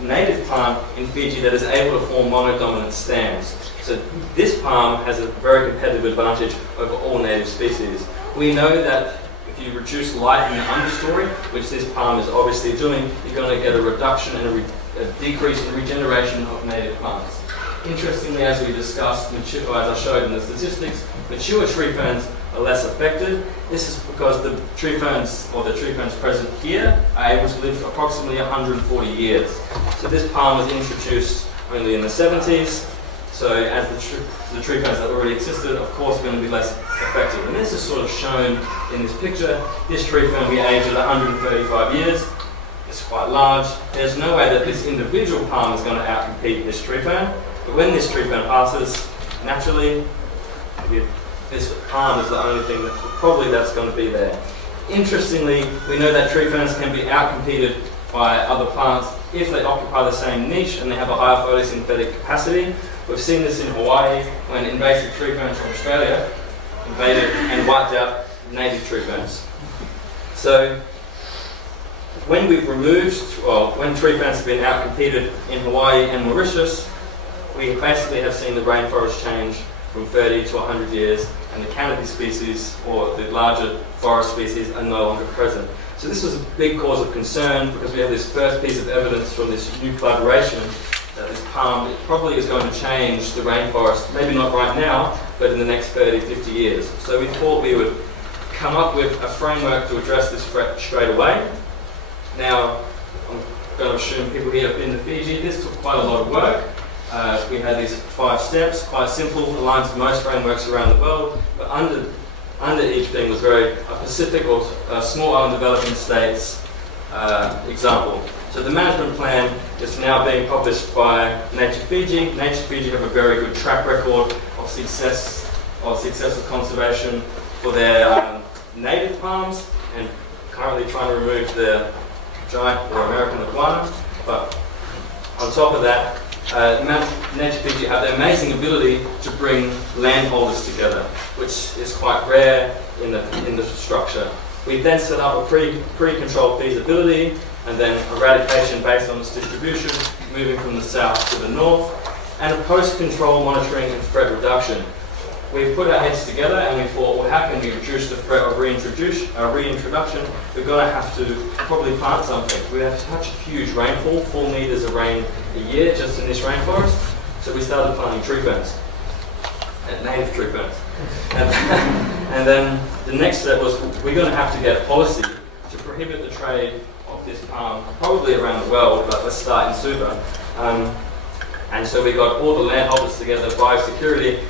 native palm in Fiji that is able to form monodominant stands. So this palm has a very competitive advantage over all native species. We know that if you reduce light in the understory, which this palm is obviously doing, you're going to get a reduction and a decrease in regeneration of native plants. Interestingly, as we discussed, as I showed in the statistics, mature tree ferns are less affected. This is because the tree ferns, or the tree ferns present here, are able to live approximately 140 years. So this palm was introduced only in the 70s, so as the tree ferns that already existed, of course, are going to be less affected. And this is sort of shown in this picture. This tree fern we aged at 135 years. It's quite large. There's no way that this individual palm is going to outcompete this tree fern. But when this tree fern passes, naturally, this palm is the only thing that probably that's going to be there. Interestingly, we know that tree ferns can be outcompeted by other plants if they occupy the same niche and they have a higher photosynthetic capacity. We've seen this in Hawaii when invasive tree ferns from Australia invaded and wiped out native tree ferns. So when we've removed, well, when tree ferns have been outcompeted in Hawaii and Mauritius, we basically have seen the rainforest change from 30 to 100 years, and the canopy species, or the larger forest species, are no longer present. So this was a big cause of concern because we have this first piece of evidence from this new collaboration that this palm probably is going to change the rainforest, maybe not right now, but in the next 30, 50 years. So we thought we would come up with a framework to address this threat straight away. Now, I'm going to assume people here have been to Fiji. This took quite a lot of work. We had these 5 steps, quite simple, aligned to most frameworks around the world, but under each thing was a Pacific or small island developing states example. So the management plan is now being published by Nature Fiji. Nature Fiji have a very good track record of success of conservation for their native palms, and currently trying to remove the giant or American iguana. But on top of that, Nature Fiji have the amazing ability to bring landholders together, which is quite rare in the structure. We then set up a pre-controlled feasibility and then eradication based on its distribution, moving from the south to the north, and a post-control monitoring and threat reduction. We put our heads together and we thought, well, how can we reduce the threat of reintroduction? We're going to have to probably plant something. We have such huge rainfall, 4 meters of rain a year just in this rainforest. So we started planting tree ferns, native tree ferns. And then the next step was we're going to have to get a policy to prohibit the trade of this palm, probably around the world, but let's start in Suva. And so we got all the landholders together, biosecurity.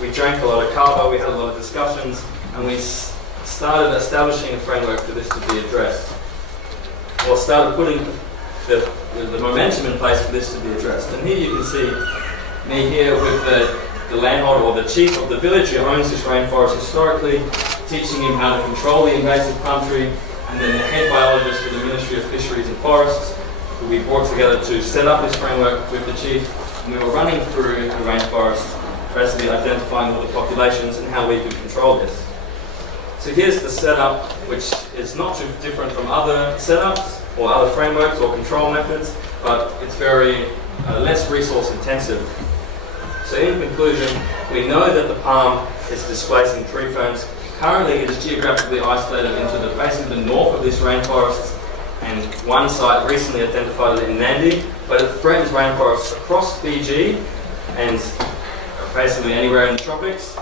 We drank a lot of kava, we had a lot of discussions, and we started establishing a framework for this to be addressed. Or started putting the momentum in place for this to be addressed. And here you can see me here with the landholder, or the chief of the village who owns this rainforest historically, teaching him how to control the invasive palm tree, and then the head biologist for the Ministry of Fisheries and Forests, who we brought together to set up this framework with the chief. And we were running through the rainforest, basically identifying all the populations and how we could control this. So here's the setup, which is not too different from other setups or other frameworks or control methods, but it's very less resource intensive. So in conclusion, we know that the palm is displacing tree ferns. Currently it is geographically isolated into the basically the north of this rainforest, and one site recently identified it in Nandi, but it threatens rainforests across Fiji and basically anywhere in the tropics.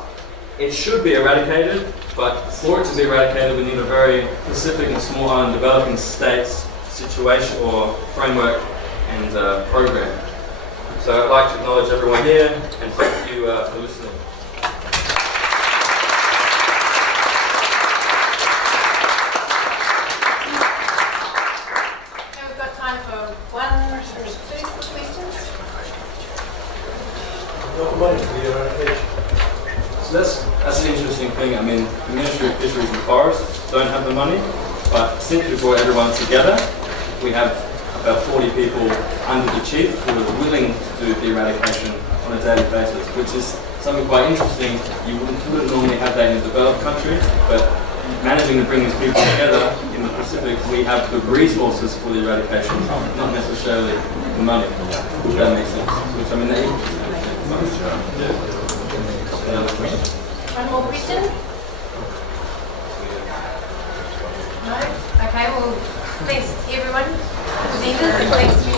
It should be eradicated, but for it to be eradicated we need a very specific and small island developing states situation or framework and program. So I'd like to acknowledge everyone here and thank you for listening. Okay, we've got time for 1 or 2 questions. So that's an interesting thing. I mean, the Ministry of Fisheries and Forests don't have the money, but since we brought everyone together, we have about 40 people under the chief who are willing to do the eradication on a daily basis, which is something quite interesting. You wouldn't normally have that in a developed country, but managing to bring these people together in the Pacific, we have the resources for the eradication, not necessarily the money, if that makes sense. Which, I mean, One more question? No? Okay, well, thanks everyone, presenters, and thanks